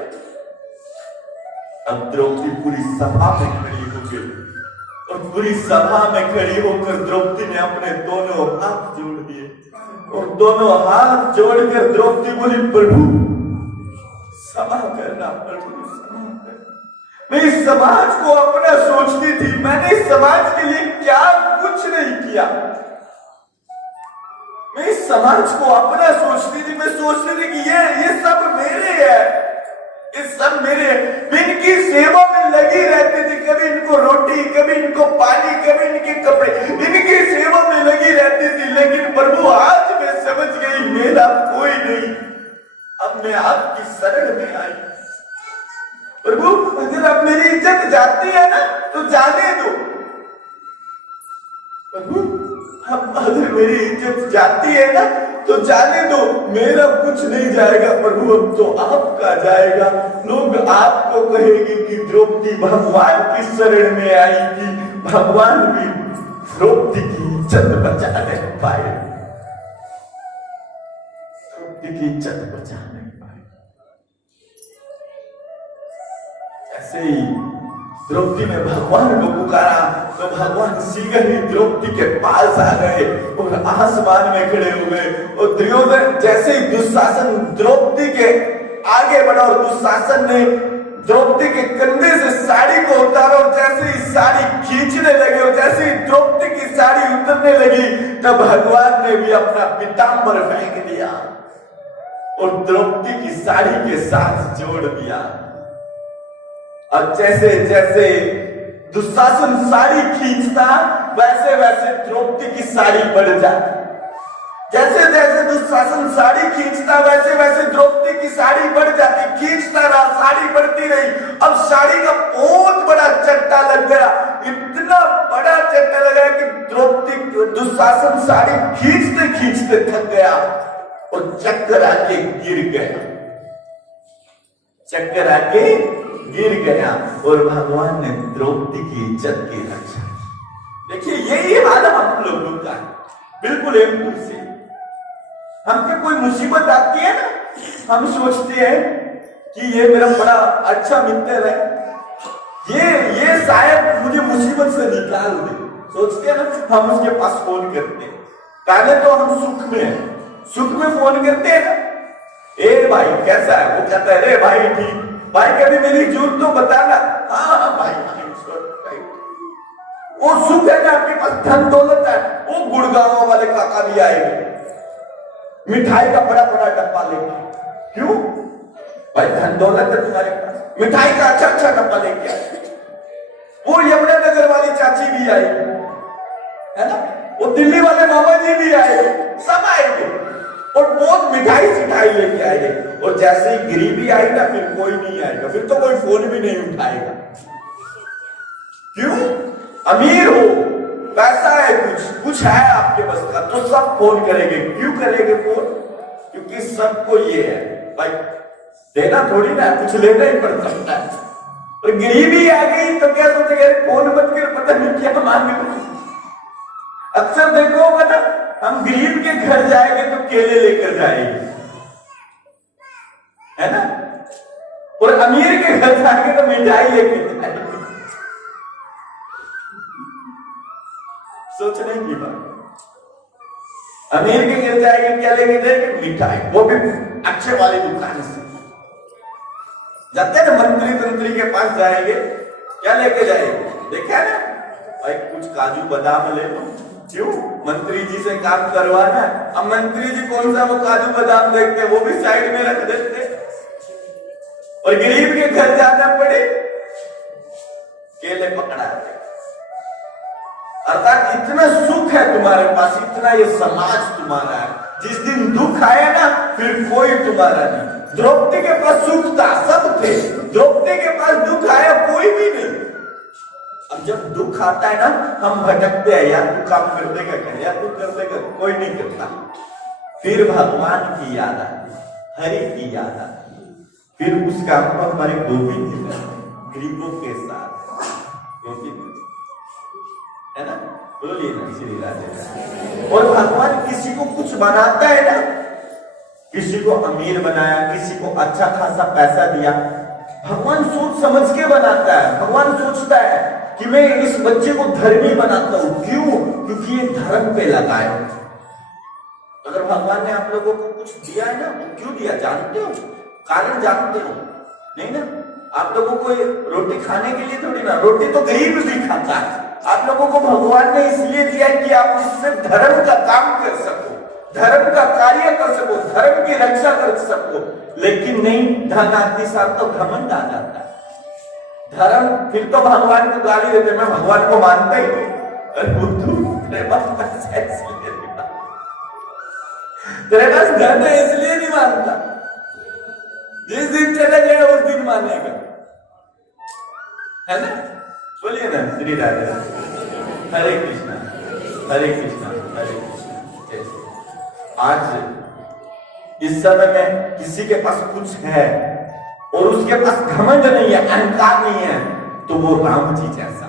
अब द्रौपदी पूरी सभा में खड़ी हो गई और पूरी सभा में खड़ी होकर द्रौपदी ने अपने दोनों हाथ जोड़ दिए और दोनों हाथ जोड़कर द्रौपदी बोली प्रभु क्षमा करना, प्रभु क्षमा करना। मैं इस समाज को अपना सोचती थी, मैंने इस समाज के लिए क्या कुछ नहीं किया। मैं इस समाज को अपना सोचती थी, मैं सोचती थी कि ये सब मेरे है, ये सब मेरे, मैं इनकी सेवा में लगी रहती थी, कभी इनको रोटी, कभी इनको पानी, कभी इनके कपड़े, इनकी सेवा में लगी रहती थी। लेकिन प्रभु आज मैं समझ गई मेरा कोई नहीं, अब मैं आपकी शरण में आई। प्रभु अगर अब मेरी इज्जत जाती है ना तो जाने दो, प्रभु अब अगर मेरी इज्जत जाती है ना तो जाने दो, मेरा कुछ नहीं जाएगा प्रभु, अब तो आपका जाएगा। लोग आपको कहेंगे कि द्रौपदी भगवान की शरण में आई थी, भगवान भी द्रौपदी की इज्जत बचा नहीं पाए, द्रौपदी की इज्जत बचा नहीं पाए। ऐसे ही द्रौपदी ने भगवान को पुकारा तो भगवान शीघ्र ही द्रौपदी के पास आ गए और आसमान में खड़े हो गए। और दुर्योधन जैसे ही दुशासन द्रौपदी के आगे बढ़ा और दुशासन ने द्रौपदी के कंधे से साड़ी को उतारा और जैसे ही साड़ी खींचने लगे और जैसे ही द्रौपदी की साड़ी उतरने लगी तब भगवान ने भी अपना पीतांबर फेंक दिया और द्रौपदी की साड़ी के साथ जोड़ दिया। और जैसे जैसे दुशासन साड़ी खींचता वैसे वैसे द्रौपदी की साड़ी बढ़ जाती, जैसे जैसे दुशासन साड़ी खींचता वैसे वैसे द्रौपदी की साड़ी बढ़ जाती, खींचता रहा साड़ी बढ़ती रही। अब साड़ी का बहुत बड़ा चट्टा लग गया, इतना बड़ा चट्टा लगा कि द्रौपदी दुशासन साड़ी खींचते खींचते थक गया और चक्कर आके गिर गया, चक्कर आके गिर गया और भगवान ने द्रौपदी की इज्जत की रक्षा की। देखिए यही हाल हम लोगों का है, बिल्कुल एकदम से। हम पे कोई मुसीबत आती है ना, हम सोचते हैं कि ये मेरा बड़ा अच्छा मित्र है, ये शायद मुझे मुसीबत से निकाल दे, सोचते हैं ना। हम उसके पास फोन करते हैं, पहले तो हम सुख में फोन करते हैं ना, ए भाई कैसा है, वो कहता है रे भाई ठीक, भाई कभी मेरी जरूरत तो बताना। हाँ भाई वो सुख है ना आपके पास, धन दौलत है, वो गुड़गांव वाले काका भी आएंगे मिठाई का बड़ा बड़ा डब्बा लेके। क्यों भाई, धन दौलत है तुम्हारे पास, मिठाई का अच्छा अच्छा डब्बा लेके आए। वो यमुना नगर वाली चाची भी आई है ना, वो दिल्ली वाले मामा जी भी आए, सब आएंगे और बहुत मिठाई सिठाई लेके आए, और जैसे ही गरीबी आई ना फिर कोई नहीं आएगा, फिर तो कोई फोन भी नहीं उठाएगा। क्यों? अमीर हो, पैसा है, कुछ है आपके बस का, तो सब फोन करेंगे। क्यों करेंगे फोन? क्योंकि सबको ये है भाई देना थोड़ी ना, कुछ लेना ही पड़ सकता है। और गरीबी आ गई तो क्या सोचेंगे, फोन मत कर, पता नहीं क्या मांगे। अक्सर देखो होगा ना, हम गरीब के घर जाएंगे तो केले लेकर जाएंगे, है ना, और अमीर के घर जाएंगे तो मिठाई लेकर जाएंगे। सोचने की बात। अमीर के घर जाएंगे क्या लेके जाएंगे? मिठाई, वो भी अच्छे वाली दुकान से। जाते हैं मंत्री तंत्री के पास जाएंगे, क्या लेके जाएंगे? देखा ना भाई, कुछ काजू बादाम ले लो। क्यों? मंत्री जी से काम करवाना। अब मंत्री जी कौन सा वो काजू बादाम देखते, वो भी साइड में रख देते। और गरीब के घर जाना पड़े, केले पकड़ा। अर्थात इतना सुख है तुम्हारे पास, इतना ये समाज तुम्हारा है, जिस दिन दुख आया ना फिर कोई तुम्हारा नहीं। द्रौपदी के पास सुख था, सब थे, द्रौपदी के पास दुख आया कोई भी नहीं। अब जब दुख आता है ना हम भटकते हैं, यार तू काम कर देगा क्या, यार तू कर देगा, कोई नहीं करता। फिर भगवान की याद आती, हरि की याद आती, फिर उस काम को हमारे गोविंद जी गरीबों के साथ, गोविंद है ना, बोलिए ना श्री राधे। और भगवान किसी को कुछ बनाता है ना, किसी को अमीर बनाया, किसी को अच्छा खासा पैसा दिया, भगवान सोच समझ के बनाता है। भगवान सोचता है कि मैं इस बच्चे को धर्मी बनाता हूं। क्यों? क्योंकि ये धर्म पे लगा है। अगर भगवान ने आप लोगों को कुछ दिया है ना, तो क्यों दिया जानते हो? कारण जानते हो? नहीं ना, आप लोगों को रोटी खाने के लिए थोड़ी ना, रोटी तो गरीब भी खाता है। आप लोगों को भगवान ने इसलिए दिया कि आप इससे धर्म का काम कर सको, धर्म का कार्य कर सको, धर्म की रक्षा कर सको। लेकिन नहीं, धन आती साथ तो घमंड आ जाता है। धर्म, फिर तो भगवान को गाली देते, मैं भगवान को मानता ही नहीं। तेरे पास पैसा इसलिए नहीं मानता, तेरे पास धन है इसलिए नहीं मानता। जिस दिन चले गए उस दिन मानेगा, है ना? बोलिए ना श्री राधे। हरे कृष्णा हरे कृष्णा हरे कृष्णा। आज इस समय में किसी के पास कुछ है और उसके पास घमंड नहीं है, अहंकार नहीं है, तो वो राम जी जैसा।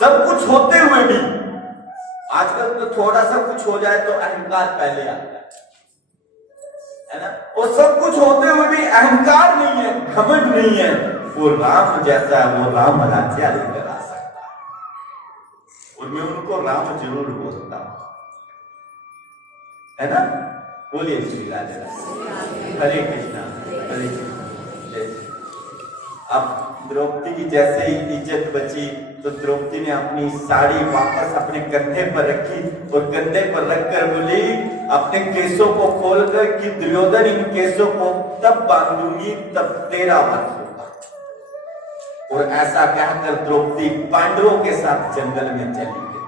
सब कुछ होते हुए भी, आजकल तो थोड़ा सा कुछ हो जाए तो अहंकार पहले आता है ना, और सब कुछ होते हुए भी अहंकार नहीं है, घमंड नहीं है, वो राम जैसा है, वो राम राज्य लेकर आ सकता है। और मैं उनको राम जरूर बोलता हूं, है ना? बोलिए श्री राधे राधे। हरे कृष्णा हरे कृष्णा। अब द्रौपदी की जैसे ही इज्जत बची तो द्रौपदी ने अपनी साड़ी वापस अपने कंधे पर रखी और कंधे पर रखकर बोली, अपने केसों को खोलकर कि दुर्योधन इन केसों को तब बांधूंगी तब तेरा वध होगा। और ऐसा कहकर द्रौपदी पांडवों के साथ जंगल में चली गई।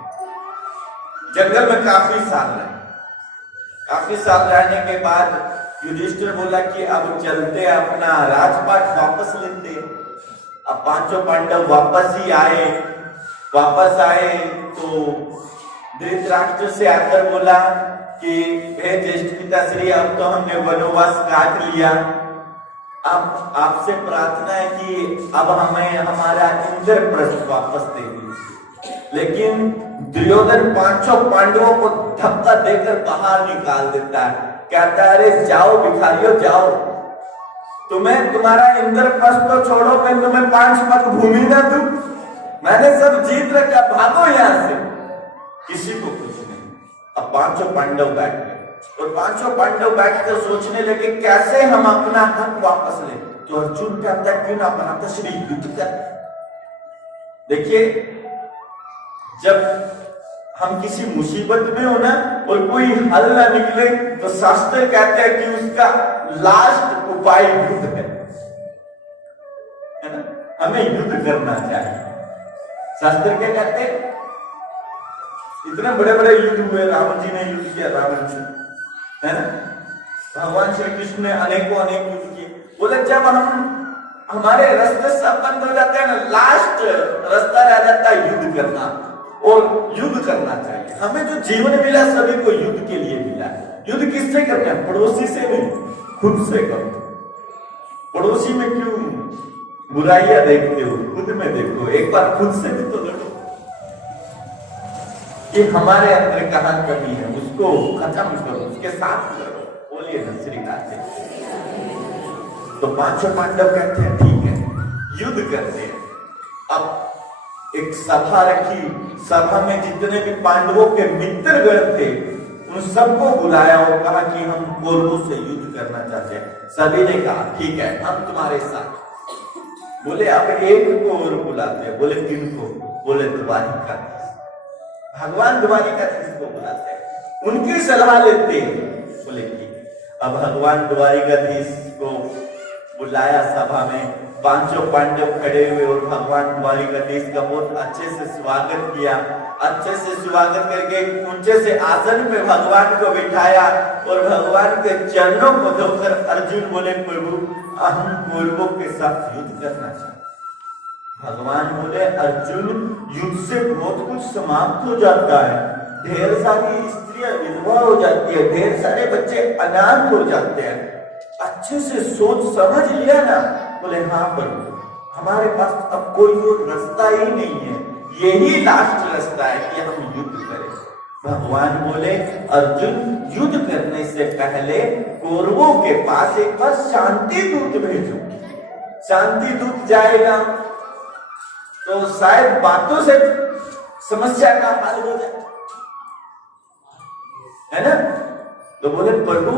जंगल में काफी साल रहे। काफी साल रहने के बाद युधिष्ठिर बोला कि अब चलते अपना राजपाट वापस लेते। अब पांचों पांडव वापस ही आए। वापस आए तो धृतराष्ट्र से आकर बोला कि हे ज्येष्ठ पिताश्री, अब तो हमने वनवास काट लिया, अब आपसे प्रार्थना है कि अब हमें हमारा इंद्रप्रस्थ वापस दे दीजिए। लेकिन दुर्योधन पांचों पांडवों को धक्का देकर बाहर निकाल देता है। कहता है, अरे जाओ भिखारियों जाओ, तुम्हें तुम्हारा इंद्रप्रस्थ तो छोड़ो, मैं तुम्हें 5 पग भूमि ना दूं? मैंने सब जीत रखा, भागो यहां से। किसी को कुछ नहीं। अब पांचों पांडव बैठ गए और पांचों पांडव बैठकर सोचने लगे कैसे हम अपना हक वापस लें। तो अर्जुन कहता है, क्यों ना अपना श्री युद्ध कर। देखिए, जब हम किसी मुसीबत में हो ना और कोई हल ना निकले तो शास्त्र कहते हैं कि उसका लास्ट उपाय युद्ध है ना? हमें युद्ध करना चाहिए। शास्त्र क्या कहते हैं? इतने बड़े बड़े युद्ध हुए, रावण जी ने युद्ध किया रावण से, है ना। भगवान श्री कृष्ण ने अनेकों अनेक युद्ध किए। बोले जब हम हमारे रास्ते सब बंद हो जाते हैं ना, लास्ट रास्ता रह जाता है युद्ध करना, और युद्ध करना चाहिए। हमें जो जीवन मिला सभी को युद्ध के लिए मिला है। युद्ध किससे करते हैं? पड़ोसी से नहीं, खुद से करो। पड़ोसी में क्यों बुराइयां देखते हो? खुद में देखो, एक बार खुद से भी तो लड़ो कि हमारे अंदर कहां कमी है, उसको खत्म करो, उसके साथ लड़ो। बोलिए ना श्री राधे। तो पांचों पांडव कहते हैं ठीक है, युद्ध करते हैं। अब एक सभा रखी, सभा में जितने भी पांडवों के मित्रगण थे उन सबको बुलाया और कहा कि हम कौरवों से युद्ध करना चाहते हैं। सभी ने कहा ठीक है, हम तुम्हारे साथ। बोले अब एक को और बुलाते हैं। बोले किन को? बोले द्वारिकाधीश, भगवान द्वारिकाधीश को बुलाते हैं, उनकी सलाह लेते हैं। बोले ठीक। अब भगवान द्वारिकाधीश को बुलाया सभा में, पांचों पांडव खड़े हुए और भगवान द्वारिकाधीश का बहुत अच्छे से स्वागत किया। अच्छे से स्वागत करके ऊंचे से आसन पे भगवान को बिठाया और भगवान के चरणों को धोकर अर्जुन बोले प्रभु हम कौरवों के साथ युद्ध करना चाहते। भगवान बोले अर्जुन युद्ध से बहुत कुछ समाप्त हो जाता है, ढेर सारी स्त्रियां विधवा हो जाती है, ढेर सारे बच्चे अनाथ हो जाते हैं। अच्छे से सोच समझ लिया ना? बोले हाँ प्रभु, हमारे पास अब कोई और रास्ता ही नहीं है, यही लास्ट रास्ता है कि हम युद्ध करें। भगवान बोले अर्जुन युद्ध करने से पहले कौरवों के पास एक बार शांति दूत भेजो। शांति दूत जाएगा तो शायद बातों से समस्या का हल हो जाए, है ना। तो बोले प्रभु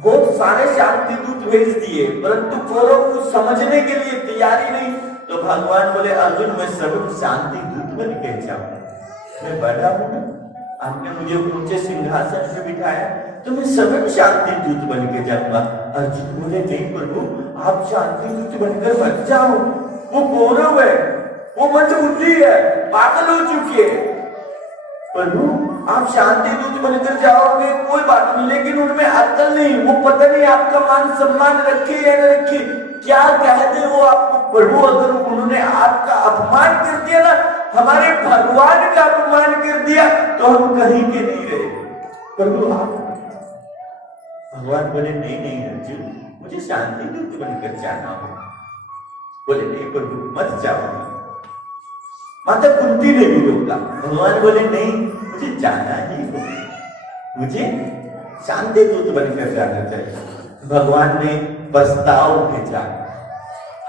बहुत सारे शांति दूत भेज दिए परंतु कौरव को समझने के लिए तैयारी नहीं। तो भगवान बोले अर्जुन मैं सब शांति दूत बन के जाऊंगा, मैं बड़ा हूं ना, आपने मुझे ऊंचे सिंहासन पे बिठाया तो मैं सब शांति दूत बन के जाऊंगा। अर्जुन बोले नहीं प्रभु आप शांति दूत बनकर मत जाओ, वो कौरव है, वो मंदबुद्धि है, पागल हो चुकी है। प्रभु आप शांति दूत बनकर जाओगे कोई बात नहीं, लेकिन उनमें अक्ल नहीं, वो पता नहीं आपका मान सम्मान रखे या न रखे, क्या कह दे वो आपको। प्रभु अगर उन्होंने आपका अपमान कर दिया ना, हमारे भगवान का अपमान कर दिया तो हम कहीं के नहीं रहे। प्रभु आप भगवान बोले नहीं नहीं अर्जुन मुझे शांति दूत बनकर जाना हो। बोले नहीं प्रभु मत जाओ। माता कुंती ने भी रोका। भगवान बोले नहीं मुझे जाना ही होगा, मुझे शांति दूत बनकर जाना चाहिए। भगवान ने प्रस्ताव भेजा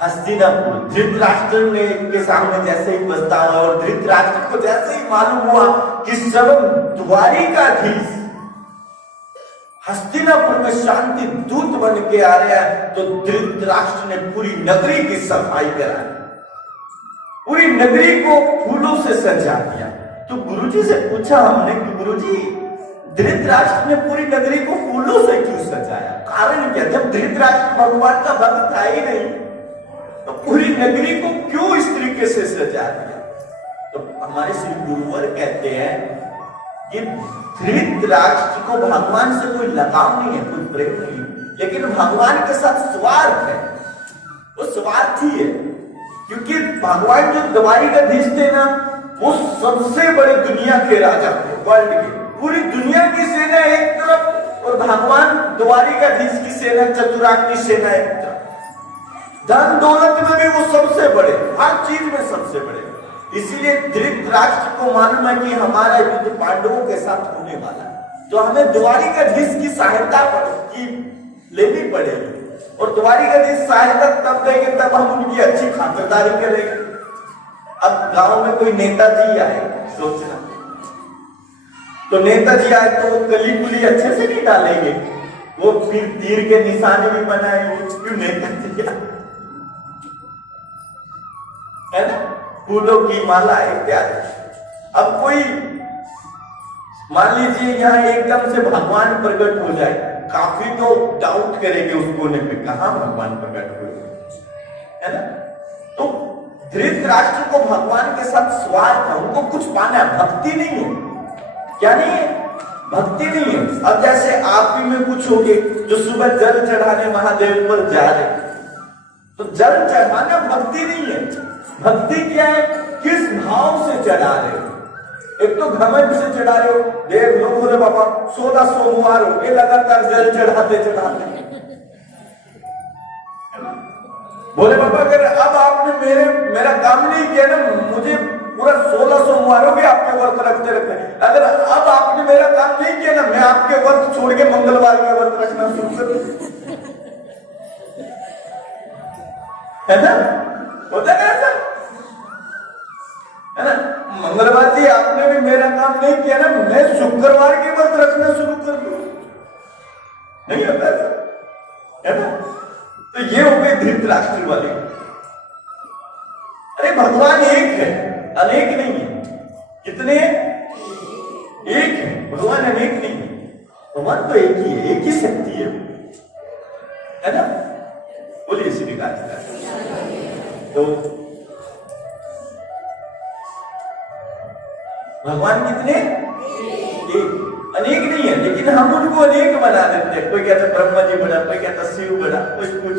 हस्तिनापुर, धृतराष्ट्र ने के सामने जैसे ही प्रस्ताव और धृतराष्ट्र को जैसे ही मालूम हुआ कि स्वयं द्वारिकाधीश हस्तिनापुर में शांति दूत बन के आ रहा है, तो धृतराष्ट्र ने पूरी नगरी की सफाई कराई, पूरी नगरी को फूलों से सजा दिया। तो गुरुजी से पूछा हमने कि गुरुजी धृतराष्ट्र ने पूरी नगरी को फूलों से क्यों सजाया, कारण क्या? जब धृतराष्ट्र भगवान का भक्त था ही नहीं तो पूरी नगरी को क्यों इस तरीके से सजा दिया? तो हमारे श्री गुरुवर कहते हैं कि धृतराष्ट्र को भगवान से कोई लगाव नहीं है, कोई प्रेम नहीं, लेकिन भगवान के साथ स्वार्थ है, वो स्वार्थी है। क्योंकि भगवान जो द्वारिकाधीश थे ना वो सबसे बड़े दुनिया के राजा थे, वर्ल्ड के, पूरी दुनिया की सेना एक तरफ और भगवान द्वारिकाधीश की सेना चतुरांगी सेना एक तरफ। धन दौलत में भी वो सबसे बड़े, हर चीज में सबसे बड़े। इसीलिए धृतराष्ट्र को मालूम है कि हमारा युद्ध पांडवों के साथ होने वाला है, तो हमें द्वारिकाधीश की सहायता की लेनी पड़ेगी। और द्वारिकाधीश सहायता तब देंगे तब हम उनकी अच्छी खातिरदारी करेंगे। अब गांव में कोई नेताजी आए, सोचना, तो नेताजी आए तो वो कली कुली अच्छे से नहीं डालेंगे, वो फिर तीर के निशाने भी बनाएंगे, क्यों नेताजी आए, है ना, फूलों की माला इत्यादि। अब कोई मान लीजिए यहाँ एकदम से भगवान प्रकट हो जाए, काफी तो डाउट करेंगे उस कोने पे, कहां भगवान प्रकट हुए, है ना। तो धृतराष्ट्र को भगवान के साथ स्वार्थ है, उनको कुछ पाना है, भक्ति नहीं है, क्या नहीं है? भक्ति नहीं है। अब जैसे आप ही में पूछोगे जो सुबह जल चढ़ाने महादेव पर जा रहे, तो जल चढ़ाना भक्ति नहीं है। भक्ति क्या है? किस भाव से चढ़ा रहे हो? एक तो घमंड से चढ़ा रहे हो, देख लो बोले बाबा 16 सोमवार हो गए लगातार जल चढ़ाते चढ़ाते। बोले बाबा अगर अब आपने मेरा काम नहीं किया ना, मुझे पूरा 16 सोमवार हो गए आपके व्रत रखते रखते, अगर अब आपने मेरा काम नहीं किया ना, मैं आपके व्रत छोड़ के मंगलवार के व्रत रखना शुरू कर दूं। है ना? होता है ऐसा, है ना? मंगलवार जी आपने भी मेरा काम नहीं किया ना, मैं शुक्रवार के व्रत रखना शुरू कर दूं। नहीं होता ऐसा, है ना? तो ये हो गए धृतराष्ट्र वाले। अरे भगवान एक है, अनेक नहीं है। कितने? एक है। भगवान अनेक नहीं है, भगवान तो एक ही है, एक ही शक्ति है ना? बोलिए श्री राधिका। तो भगवान कितने? एक, अनेक नहीं है, लेकिन हम उनको अनेक बना देते हैं। कोई कहता ब्रह्मा जी बड़ा, कोई कहता शिव बड़ा, कोई कुछ,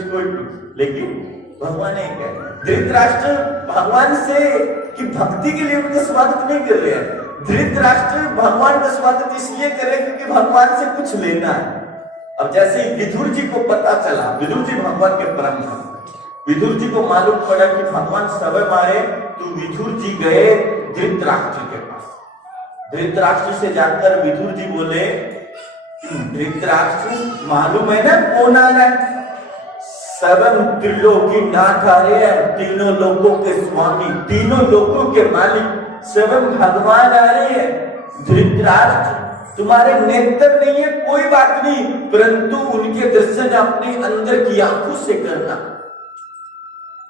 लेकिन भगवान एक है। धृतराष्ट्र भगवान से की भक्ति के लिए उनका स्वागत नहीं कर रहे हैं। धृतराष्ट्र भगवान का स्वागत इसलिए कर रहे हैं क्योंकि भगवान से कुछ लेना है। अब जैसे विदुर जी को पता चला, विदुर जी भगवान के परम भक्त, विदुर जी को मालूम पड़ा कि भगवान सब मारे, तो विदुर जी गए धृतराष्ट्र के पास। धृतराष्ट्र से जाकर विदुर जी बोले, धृतराष्ट्र मालूम है ना कौन आ रहा है? सबम त्रिलोकी नाथ आ रहे हैं, तीनों लोगों के स्वामी, तीनों लोगों के मालिक स्वयं भगवान आ रहे हैं। धृतराष्ट्र तुम्हारे नेत्र नहीं है कोई बात नहीं, परंतु उनके दर्शन अपने अंदर की आंखों से करना।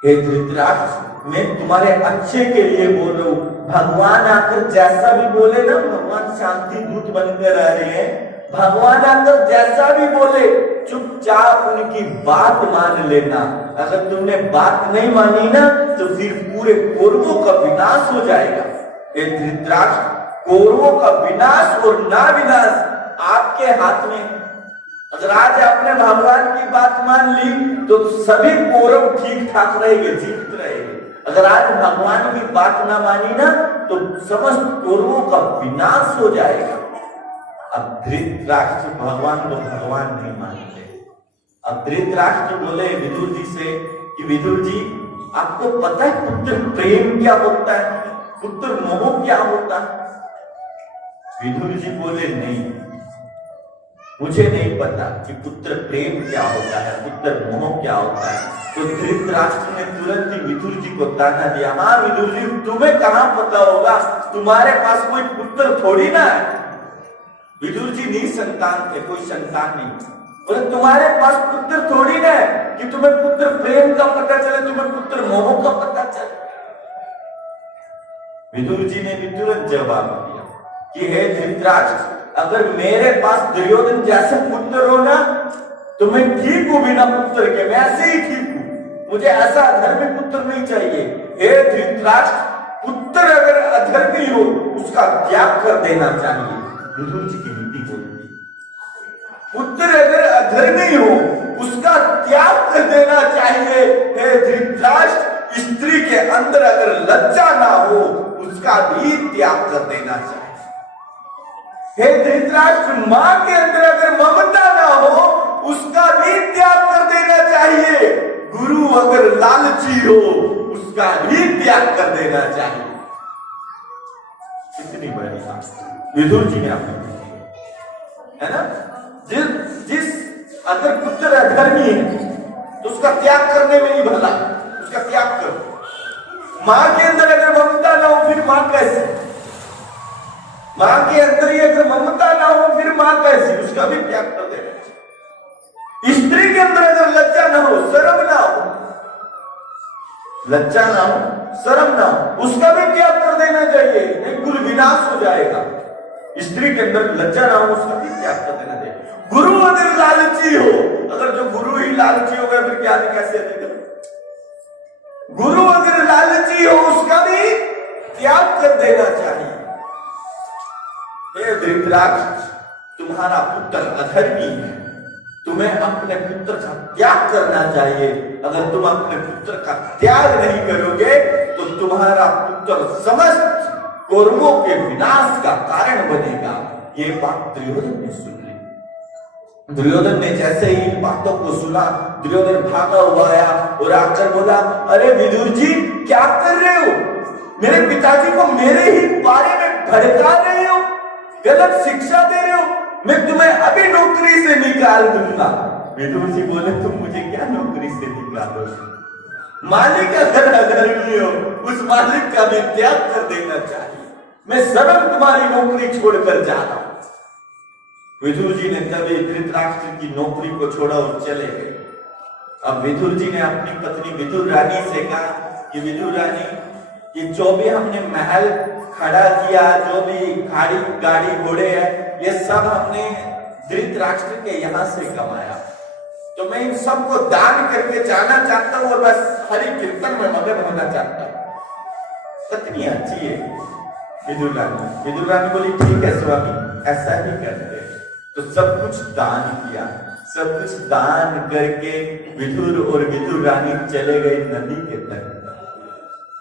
हे धृतराष्ट्र मैं तुम्हारे अच्छे के लिए बोल रहा हूं। भगवान आकर जैसा भी बोले ना, भगवान शांति दूत बनकर आ रहे हैं। भगवान आकर जैसा भी बोले चुपचाप उनकी बात मान लेना। अगर तुमने बात नहीं मानी ना, तो फिर पूरे कौरवों का विनाश हो जाएगा। हे धृतराष्ट्र, कौरवों का विनाश और ना विनाश आपके हाथ में। अगर आज आपने भगवान की बात मान ली तो सभी कौरव ठीक ठाक रहेंगे, जीवित रहेंगे। अगर आज भगवान की बात ना मानी ना, तो समस्त कौरवों का विनाश हो जाएगा। अब धृतराष्ट्र भगवान को भगवान नहीं मानते। अब धृतराष्ट्र बोले विदुर जी से कि विदुर जी आपको पता है पुत्र प्रेम क्या होता है, पुत्र मोह क्या होता है? विदुर जी बोले नहीं, मुझे नहीं पता कि पुत्र प्रेम क्या होता है, पुत्र मोह क्या होता है। तो धृतराष्ट्र ने तुरंत ही विदुर जी को ताना दिया, हाँ विदुर जी तुम्हें कहां पता होगा, तुम्हारे पास कोई पुत्र थोड़ी ना है। विदुर जी निसंतान थे, कोई संतान नहीं, बोले तुम्हारे पास पुत्र थोड़ी ना है कि तुम्हें पुत्र प्रेम का पता चले, तुम्हें पुत्र मोह का पता चले। विदुर जी ने भी तुरंत जवाब दिया कि हे धृतराष्ट्र, अगर मेरे पास दुर्योधन जैसे पुत्र हो ना, तो मैं ठीक हूं बिना पुत्र के, मैं ऐसे ही ठीक हूं, मुझे ऐसा अधर्मी पुत्र नहीं चाहिए। हे धृतराष्ट्र, पुत्र अगर अधर्मी हो उसका त्याग कर देना चाहिए। विदुर जी की नीति बोलती, पुत्र अगर अधर्मी हो उसका त्याग कर देना चाहिए। हे धृतराष्ट्र, स्त्री के अंदर अगर लज्जा ना हो उसका भी त्याग कर देना चाहिए। हे धृतराष्ट्र, मां के अंदर अगर ममता ना हो उसका भी त्याग कर देना चाहिए। गुरु अगर लालची हो उसका भी त्याग कर देना चाहिए। कितनी बड़ी बात विदुर जी ने आपने है ना? जिस अगर पुत्र अधर्मी है तो उसका त्याग करने में ही भला, उसका त्याग करो। मां के अंदर अगर ममता ना हो फिर मां कैसी? मां के अंदर ही अगर ममता ना हो फिर मां कैसी? उसका भी त्याग कर देना चाहिए। स्त्री के अंदर अगर लज्जा ना हो, शर्म ना हो, लज्जा ना हो, शर्म ना हो, उसका भी त्याग कर देना चाहिए, नहीं कुल विनाश हो जाएगा। स्त्री के अंदर लज्जा ना हो उसका भी त्याग कर देना चाहिए। गुरु अगर लालची हो, अगर जो गुरु ही लालची हो गया फिर ज्ञान कैसे देगा? गुरु अगर लालची हो उसका भी त्याग कर देना चाहिए। हे धृतराष्ट्र, तुम्हारा पुत्र अधर्मी है, तुम्हें अपने पुत्र का त्याग करना चाहिए। अगर तुम अपने पुत्र का त्याग नहीं करोगे तो तुम्हारा पुत्र समस्त कौरवों के विनाश का कारण बनेगा। ये बात दुर्योधन ने सुन ली। दुर्योधन ने जैसे ही इन बातों को सुना, दुर्योधन भागा हुआ आया और आकर बोला, अरे विदुर जी क्या कर रहे हो? मेरे पिताजी को मेरे ही बारे में भड़का रहे हो, गलत शिक्षा दे रहे हो, मैं तुम्हें अभी नौकरी से निकाल दूंगा। विदुर जी बोले, तुम मुझे क्या नौकरी से निकालोगे? मालिक अगर अधर्मी हो, उस मालिक का मैं त्याग कर देना चाहिए। मैं सरल तुम्हारी नौकरी छोड़कर जा रहा हूं। विदुर जी ने तभी धृतराष्ट्र की नौकरी को छोड़ा और चले गए। अब विदुर जी ने अपनी पत्नी विदुर रानी से कहा कि विदुर रानी, ये जो भी हमने महल खड़ा किया, जो भी गाड़ी घोड़े है, ये सब हमने धृतराष्ट्र के यहाँ से कमाया, तो मैं इन सबको दान करके जाना चाहता हूँ और बस हरि कीर्तन में मगन होना चाहता हूँ। पत्नी अच्छी है विदुर रानी। विदुर रानी बोली, ठीक है स्वामी, ऐसा ही करते। तो सब कुछ दान किया। सब कुछ दान करके विदुर और विदुर रानी चले गए नदी के तट।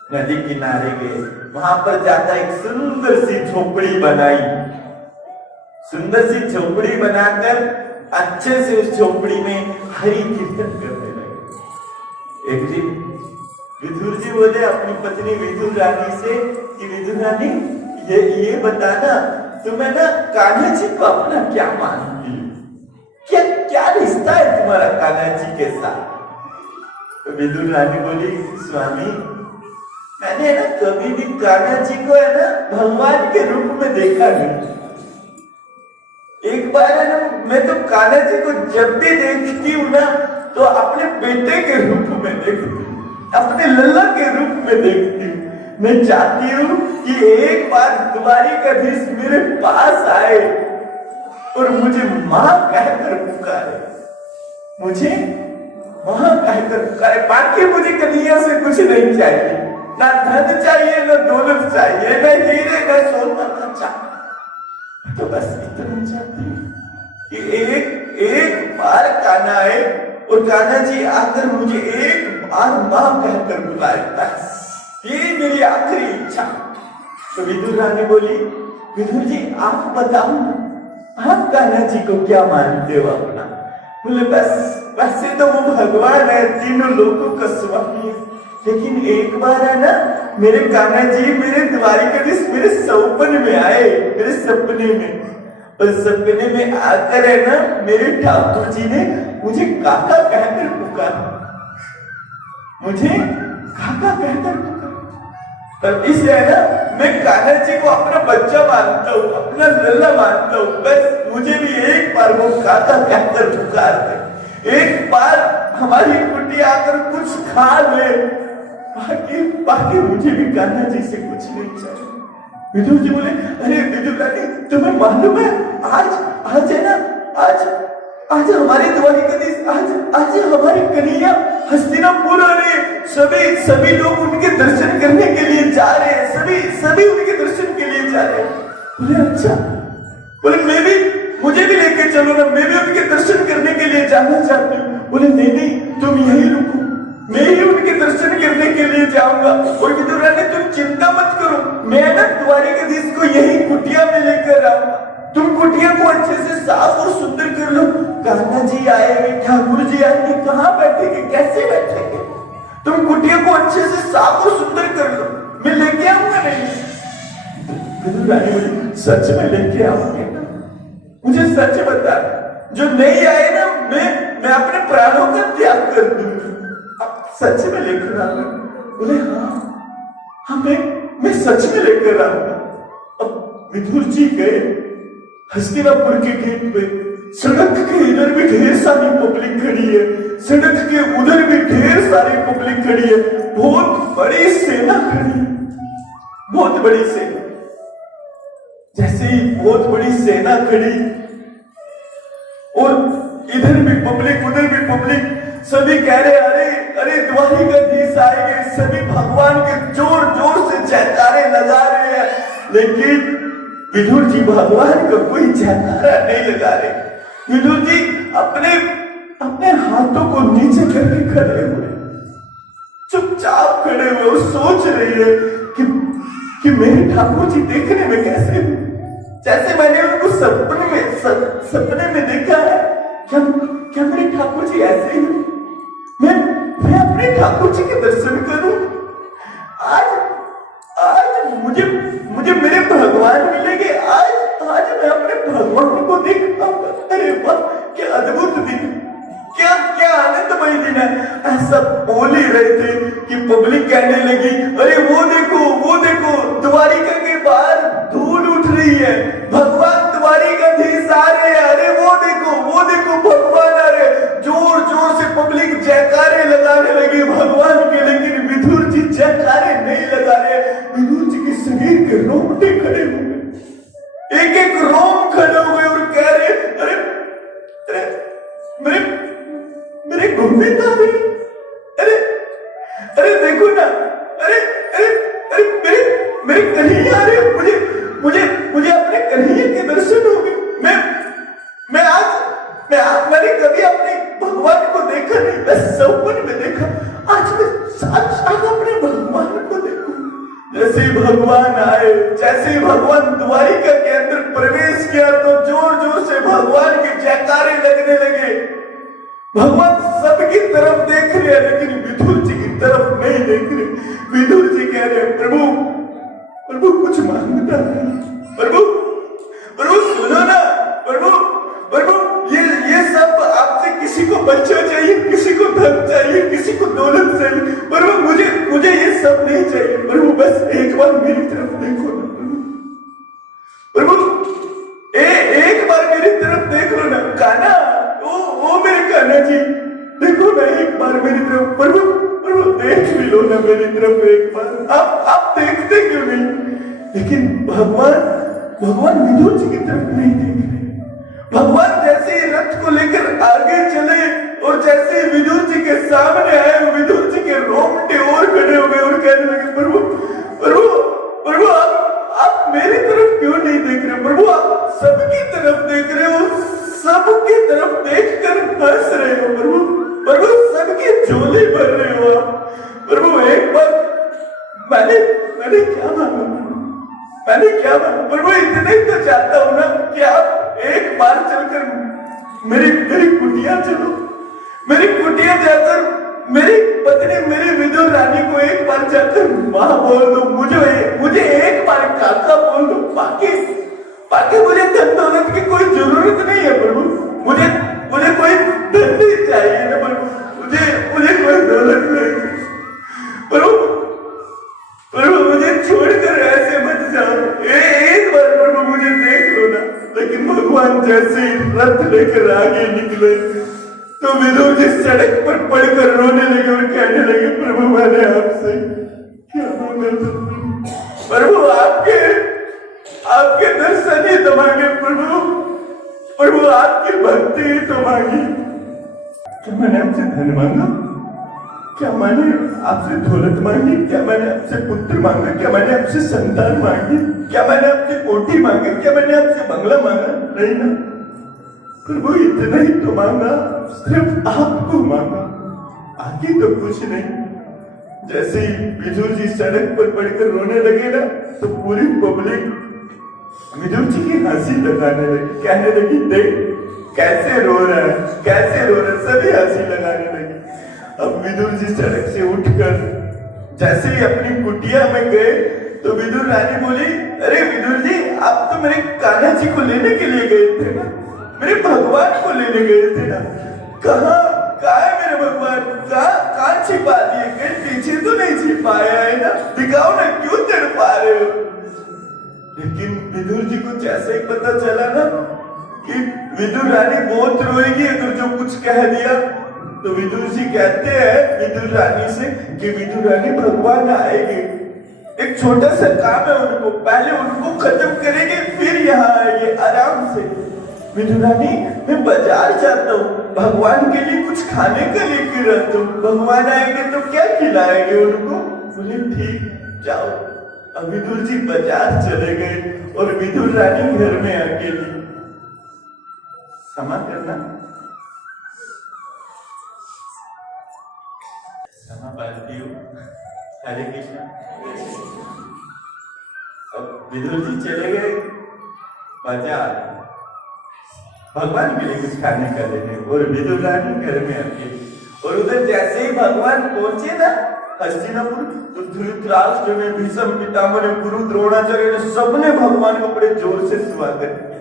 नदी किनारे गए, वहां पर जाता एक सुंदर सी झोपड़ी बनाई। सुंदर सी झोपड़ी बनाकर अच्छे से उस झोपड़ी में हरि कीर्तन करने लगे। एक दिन विदुर जी बोले अपनी पत्नी विदुर रानी से कि विदुर रानी, ये बताना, तुम्हें ना कान्हा जी को अपना क्या मानती है? क्या रिश्ता है तुम्हारा कान्हा जी के साथ? तो विदुर रानी बोली, स्वामी, मैंने ना कभी भी कान्हा जी को है ना भगवान के रूप में देखा नहीं। एक बार है ना, मैं तो कान्हा जी को जब भी देखती हूँ ना, तो अपने बेटे के रूप में देखती हूँ, अपने लल्ला के रूप में देखती हूँ। मैं चाहती हूँ कि एक बार द्वारिकाधीश मेरे पास आए और मुझे मां कहकर पुकारे, मुझे मां कहकर पुकारे। बाकी मुझे कन्हैया से कुछ नहीं चाहिए, ना धन चाहिए, ना दौलत चाहिए, ना हीरे, ना सोना, ना चाहिए। तो बस इतना चाहती हूँ कि एक बार कान्हा आए और कान्हा जी आकर मुझे एक बार मां कहकर बुलाए, बस ये मेरी आखिरी इच्छा। तो विदुर रानी बोली, विदुर जी आप बताओ ना, आप कान्हा जी को क्या मानते हो अपना? बोले, बस वैसे तो वो भगवान है, तीनों लोगों का स्वामी है, लेकिन एक बार है ना, मेरे कान्हा जी मेरे द्वारिकाधीश मेरे सपने में आए, मेरे सपने में, और सपने में आकर है ना, मेरे ठाकुर जी ने मुझे काका कहकर पुकारा, मुझे काका कहकर पुकारा। तब इसे है ना, मैं कान्हा जी को अपना बच्चा मानता हूँ, अपना लल्ला मानता हूँ, बस मुझे भी एक बार वो काका कहकर पुकार दे, एक बार हमारी कुटिया आकर कुछ खा ले, बाकी मुझे भी कान्हा जी से कुछ नहीं चाहिए। विदुर जी बोले, अरे विदुर रानी, तुम्हें मालूम है आज है ना, आज हमारे द्वारिकाधीश, आज हमारी कन्हैया हस्तिनापुर आ रहे, सभी लोग उनके दर्शन करने के लिए जा रहे हैं, सभी उनके दर्शन के लिए जा रहे हैं। बोले, अच्छा, बोले मुझे भी लेके चलो ना, मैं भी उनके दर्शन करने के लिए जाना चाहती हूँ। बोले, नहीं, तुम यही रुको, मैं ही उनके दर्शन करने के लिए जाऊंगा। और विदुर रानी, तुम चिंता मत करो, मैं ना द्वारिकाधीश को यही कुटिया में लेकर आऊंगा, तुम कुटिया को अच्छे से साफ और सुंदर कर लो। कान्हा जी आएंगे, ठाकुर जी आएंगे, कहाँ बैठेंगे, कैसे बैठेंगे? तुम कुटिया को अच्छे से साफ और सुंदर कर लो, मैं लेके आऊंगा। नहीं, विदुर रानी बोली, सच में लेके आऊंगे ना, मुझे सच बता, जो नहीं आए ना, मैं अपने प्राणों का त्याग कर दूंगी, सच में लेकर आऊंगा। बोले, हाँ, मैं सच में लेकर आऊंगा। अब विदुर जी गए हस्तिनापुर के गेट पे, सड़क के इधर भी ढेर सारी पब्लिक खड़ी है, सड़क के उधर भी ढेर सारी पब्लिक खड़ी है, बहुत बड़ी सेना खड़ी है, बहुत बड़ी सेना। जैसे ही बहुत बड़ी सेना खड़ी और इधर भी पब्लिक उधर भी पब्लिक, सभी कह रहे, अरे द्वारिकाधीश आएंगे, सभी भगवान के जोर जोर से जयकारे लगा रहे हैं, लेकिन विदुर जी भगवान को कोई जयकारा नहीं लगा रहे। विदुर जी अपने अपने हाथों को नीचे करके खड़े हुए, चुपचाप खड़े हुए और सोच रही है कि मेरे ठाकुर जी देखने में कैसे हैं, जैसे मैंने उनको सपने में देखा है। क्या मेरे ठाकुर जी ऐसे ही? मैं अपने ठाकुर जी के दर्शन करूं। आज मुझे मेरे भगवान मिलेंगे। आज मैं अपने भगवान को देख पाऊंगा। अरे वाह, क्या अद्भुत दिन, क्या आनंदमय दिन है। ऐसा बोल ही रहे थे कि पब्लिक कहने लगी, अरे वो देखो द्वारिका के बाहर धूल उठ रही है, भगवान द्वारिकाधीश आ रहे हैं। अरे वो देखो भगवान आ रहे। जोर से पब्लिक जयकारे लगाने लगी भगवान के, लेकिन विदुर जी जयकारे नहीं लगा रहे। विदुर जी के शरीर के रोंगटे खड़े हुए, एक रोम खड़े हुए और कह रहे, अरे मेरे गोविंद आ रहे। अरे देखो ना, अरे मेरे कन्हैया आ रहे। मुझे अपने कन्हैया के दर्शन हो गए। मैंने कभी अपने भगवान को देखा नहीं, बस सपने में देखा। आज मैं साक्षात अपने भगवान को देखूं। जैसे ही भगवान आए, जैसे ही भगवान द्वारिका के अंदर प्रवेश किया, तो जोर से भगवान के जयकारे लगने लगे। भगवान सबकी तरफ देख रहे हैं, लेकिन विदुर जी की तरफ नहीं देख रहे। विदुर जी कह रहे हैं, प्रभु कुछ मांगता है। प्रभु सुनो ना, प्रभु ये सब आपसे किसी को बच्चा चाहिए, किसी को धन चाहिए, किसी को दौलत चाहिए। प्रभु मुझे ये सब नहीं चाहिए। प्रभु बस एक बार मेरी तरफ देखो ना। प्रभु एक बार मेरी तरफ देख लो ना। कान्हा, ओ मेरे कान्हा जी, देखो ना एक बार मेरी तरफ। प्रभु देख भी लो ना मेरी तरफ एक बार। आप देखते क्यों नहीं? लेकिन भगवान विदुर जी की तरफ नहीं देख रहे। भगवान जैसे ही रथ को लेकर आगे चले और जैसे ही विदुर जी के सामने आए, विदुर जी के रोंगटे और खड़े हो गए और कहने लगे, प्रभु आप मेरी तरफ क्यों नहीं देख रहे? प्रभु आप सबकी तरफ देख रहे हो, सबकी तरफ देखकर हंस रहे हो। प्रभु सबके झोले भर रहे हो आप। प्रभु एक बार मैंने क्या मांगा? प्रभु इतना ही तो चाहता हूं ना कि आप एक बार चलकर मेरी कुटिया चलो। मेरी कुटिया जाकर मेरी पत्नी, मेरी विदुर रानी को एक बार जाकर माँ बोल दो। मुझे एक बार काका बोल दो। बाकी मुझे धन दौलत की कोई जरूरत नहीं है प्रभु। मुझे कोई धन नहीं चाहिए ना प्रभु। मुझे कोई दौलत नहीं। प्रभु मुझे छोड़कर ऐसे मत जाओ। एक बार प्रभु मुझे देख लो ना। लेकिन भगवान जैसे ही रथ लेकर आगे निकले, तो विदुर जी सड़क पर पड़कर रोने लगे और कहने लगे, प्रभु मैंने आपसे क्या मांगा था? प्रभु आपके दर्शन ही तो मांगे। प्रभु आपकी भक्ति ही तो मांगी। क्या मैंने आपसे धन मांगा? क्या मैंने आपसे दौलत मांगी? क्या मैंने आपसे पुत्र मांगा? क्या मैंने आपसे संतान मांगी? क्या मैंने आपसे कोठी मांगी? क्या मैंने आपसे बंगला मांगा? नहीं ना प्रभु, इतना ही तो मांगा, सिर्फ आपको मांगा, आगे तो कुछ नहीं। जैसे ही विदुर जी सड़क पर पड़कर रोने लगे ना, तो पूरी पब्लिक विदुर जी की हंसी लगाने लगी, कहने लगी, देख कैसे रो रहा है। सभी हंसी लगाने लगी। अब विदुर जी सड़क से उठकर जैसे ही अपनी कुटिया में गए, तो विदुर रानी बोली, अरे विदुर जी, आप तो मेरे कान्हा जी को लेने के लिए गए थे ना, मेरे भगवान को लेने गए थे ना। कहाँ है मेरे भगवान? कहाँ छिपा दिए? कहीं पीछे तो नहीं छिपाया है ना? दिखाओ ना, क्यों तड़पा रहे हो? लेकिन विदुर जी को जैसे ही पता चला ना कि विदुर रानी बहुत रोएगी अगर जो कुछ कह दिया, तो विदुर जी कहते हैं विदुर रानी से कि विदुर रानी, भगवान आएंगे, एक छोटा सा काम है उनको, पहले उनको खत्म करेंगे, फिर यहाँ आएंगे आराम से। विदुर रानी, मैं बाजार जाता हूँ, भगवान के लिए कुछ खाने का लेकर रहता हूँ, भगवान आएंगे तो क्या खिलाएंगे उनको? बोले ठीक, जाओ। अब विदुर जी बाजार चले गए और विदुर रानी घर में अकेली। क्षमा करना, क्षमा पाती हूँ। हरे कृष्णा। अब विदुर जी चले गए बाजार भगवान के लिए कुछ खाने का लेने, और विदुर रानी घर में अकेली। और उधर जैसे ही भगवान पहुंचे ना हस्तिनापुर, तो धृतराष्ट्र ने, भीष्म पितामह ने, गुरु द्रोणाचार्य ने, सबने भगवान को बड़े जोर से स्वागत किया,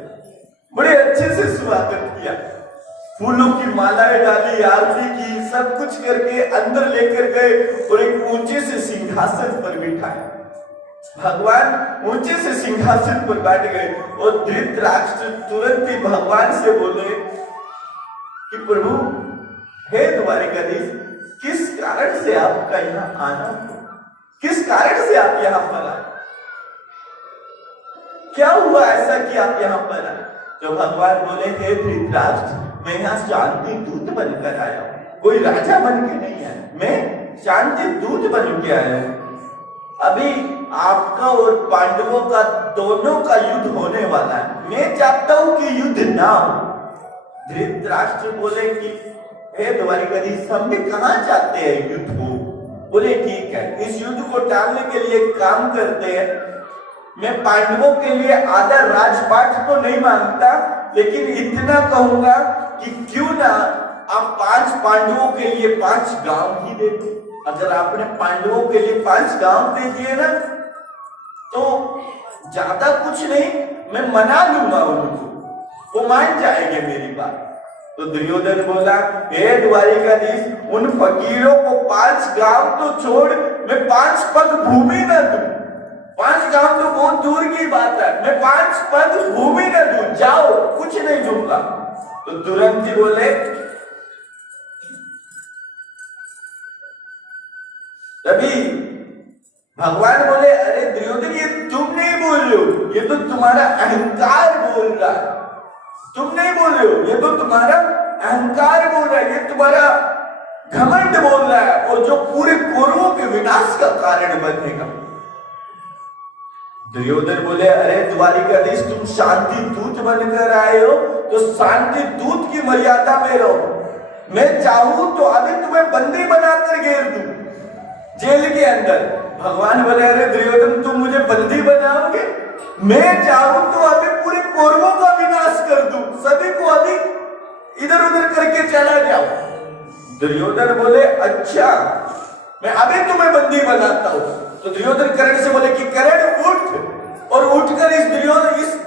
बड़े अच्छे से स्वागत किया। फूलों की मालाएं डाली, आरती की, सब कुछ करके अंदर लेकर गए और एक ऊंचे से सिंहासन पर बिठाए। भगवान ऊंचे से सिंहासन पर बैठ गए और धृतराष्ट्र तुरंत ही भगवान से बोले कि प्रभु, हे द्वारिकाधीश, किस कारण से आपका यहाँ आना, किस कारण से आप यहाँ पर आए, क्या हुआ ऐसा कि आप यहाँ पर आए? तो भगवान बोले, हे धृतराष्ट्र, मैं यहाँ शांति दूत बनकर आया हूँ, कोई राजा बन के नहीं आया, मैं शांति दूत बन के आया हूँ। अभी आपका और पांडवों का दोनों का युद्ध होने वाला है, मैं चाहता हूं कि युद्ध ना हो। धृतराष्ट्र बोले कि हे द्वारिकाधीश, हम भी कहाँ चाहते हैं युद्ध हो। बोले ठीक है, इस युद्ध को टालने के लिए एक काम करते हैं, मैं पांडवों के लिए आधा राजपाट तो नहीं मांगता, लेकिन इतना कहूंगा कि क्यों ना आप 5 पांडवों के लिए 5 गांव ही दे दो। अगर आपने पांडवों के लिए 5 गांव दे दिए ना, तो ज्यादा कुछ नहीं, मैं मना लूंगा उनको, वो मान जाएंगे मेरी बात। तो दुर्योधन बोला, हे द्वारिकाधीश, उन फकीरों को 5 गांव तो छोड़, मैं 5 पग भूमि न दूं। 5 गांव तो बहुत दूर की बात है, मैं 5 पग भूमि न दूं, जाओ, कुछ नहीं दूंगा। तो तुरंत ही बोले, तभी भगवान बोले, अरे दुर्योधन, ये तुम नहीं बोल रहे हो, ये तो तुम्हारा अहंकार बोल रहा है। तुम नहीं बोल रहे हो, ये तो तुम्हारा अहंकार बोल रहा है, ये तुम्हारा घमंड बोल रहा है, और जो पूरे कौरवों के विनाश का कारण बनेगा। दुर्योधन बोले, अरे द्वारिकाधीश, तुम शांति दूत बनकर आए हो, तो शांति दूत की मर्यादा में रहो। मैं चाहूं तो अभी तुम्हें बंदी बनाकर घेर दूं जेल के अंदर। भगवान बोले, अरे दुर्योधन, तुम मुझे बंदी बनाओगे? मैं चाहूं तो अभी पूरे कौरवों का विनाश कर दूं, सभी को अभी इधर उधर करके चला जाओ। दुर्योधन बोले, अच्छा, मैं अभी तुम्हें बंदी बनाता हूं। तो दुर्योधन कर्ण से बोले कि कर्ण उठ, और उठकर इस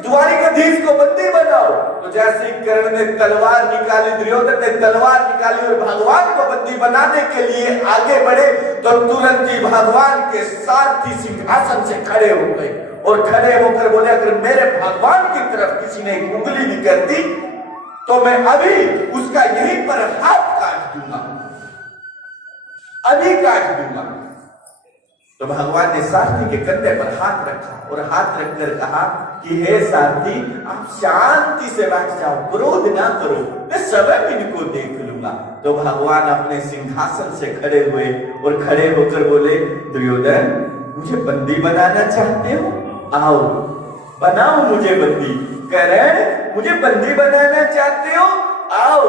द्वारिकाधीश को बंदी बनाओ। तो जैसे ही कर्ण ने तलवार निकाली, दुर्योधन ने तलवार निकाली और भगवान को बंदी बनाने के लिए आगे बढ़े, तो तुरंत ही भगवान के सारथी सिंहासन से खड़े हो गए और खड़े होकर बोले, अगर मेरे भगवान की तरफ किसी ने उंगली भी कर दी तो मैं अभी उसका यहीं पर हाथ काट दूंगा, अभी काट दूंगा। तो भगवान ने सारथी के कंधे पर हाथ रखा और हाथ रखकर कहा कि हे सारथी, आप शांति से बैठ जाओ, क्रोध ना करो, मैं स्वयं इनको देख लूंगा। तो भगवान अपने सिंहासन से खड़े हुए और खड़े होकर बोले, दुर्योधन, मुझे बंदी बनाना चाहते हो? आओ, बनाओ मुझे बंदी। कर्ण, मुझे बंदी बनाना चाहते हो? आओ,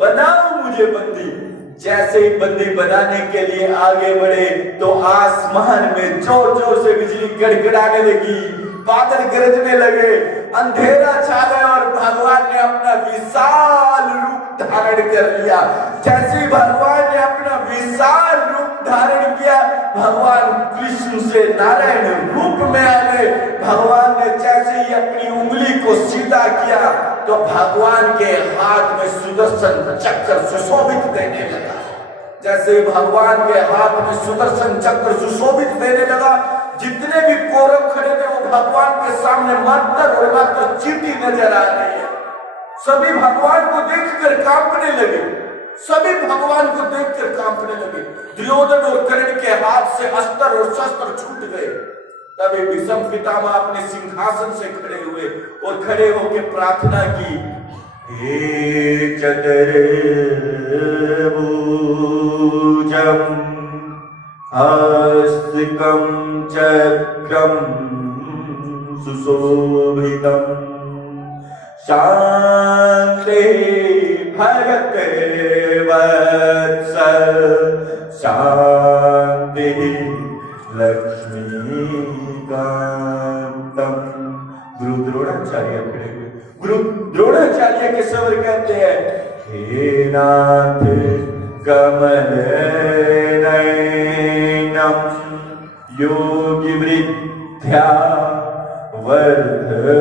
बनाओ मुझे बंदी। जैसे ही बंदी बनाने के लिए आगे बढ़े, तो आसमान में जोर जोर से बिजली गड़गड़ाने लगी, बादल गरजने लगे, अंधेरा छा गया और भगवान ने अपना विशाल रूप धारण कर लिया। जैसे ही भगवान ने अपना विशाल रूप धारण किया, भगवान कृष्ण से नारायण रूप में आ गए। भगवान ने जैसे ही अपनी उंगली को सीधा किया, तो भगवान के हाथ में सुदर्शन चक्र सुशोभित देने लगा। जैसे ही भगवान के हाथ में सुदर्शन चक्र सुशोभित देने लगा, जितने भी कौरव खड़े थे वो भगवान के सामने मात्र और मात्र चींटी नजर आ रही है। सभी भगवान को देखकर कांपने लगे, सभी भगवान को देखकर कांपने लगे। दुर्योधन और कर्ण के हाथ से अस्त्र और शस्त्र छूट गए। तभी भीष्म पितामह अपने सिंहासन से खड़े हुए और खड़े होकर प्रार्थना की, हे चतुर्भुजम् हस्तिकं चक्रं सुशोभितं शान्ते भगते वत्स शांति लक्ष्मीकांतम। गुरु द्रोणाचार्य खड़े हुए। गुरु द्रोणाचार्य के सवर कहते हैं, हे नाथ कमल नयनम योगी वृद्ध्या वर्धनयम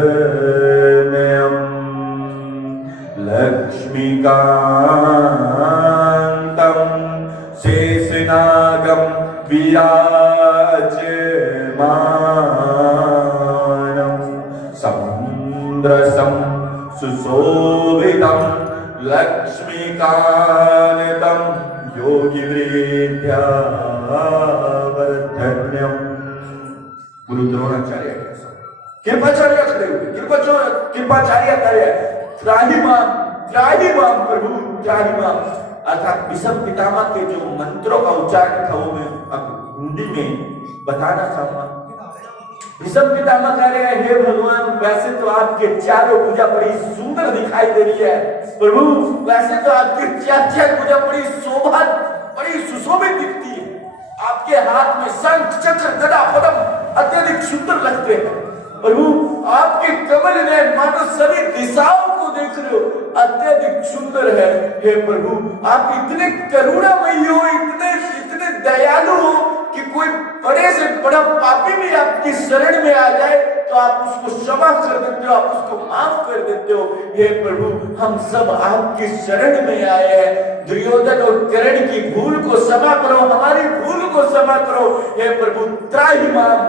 लक्ष्मीकांतम शेषनागम विराजमानं समुद्रसं सुशोभितं लक्ष्मीकान्तं योगिवृद्ध्यावर्धन्यम्। गुरु द्रोणाचार्य कृपाचार्य खड़े हुए। कृपाचार्य करे त्राहिमाम त्राहिमाम प्रभु त्राहिमाम, अर्थात विषम पितामह के जो मंत्रों का उच्चारण था वो मैं अब हिंदी में बताना चाहूंगा। विषम पितामह कह रहे हैं, हे भगवान वैसे तो आपके चारों पूजा बड़ी सुंदर दिखाई दे रही है प्रभु, वैसे तो आपकी चार पूजा बड़ी शोभा बड़ी सुशोभित दिखती है। आपके हाथ में शंख चक्र गदा पद्म अत्यधिक सुंदर लगते हैं प्रभु। आपके कमल ने मानो सभी दिशाओं को देख रहे हो, अत्यधिक सुंदर है हे प्रभु। आप इतने करुणामयी हो, इतने इतने दयालु हो कि कोई बड़े से बड़ा पापी भी आपकी शरण में आ जाए तो आप उसको क्षमा कर देते हो, आप उसको माफ कर देते हो हे प्रभु। हम सब आपकी शरण में आए हैं। दुर्योधन और कर्ण की भूल को क्षमा करो, हमारी भूल को क्षमा करो हे प्रभु। त्राहिमाम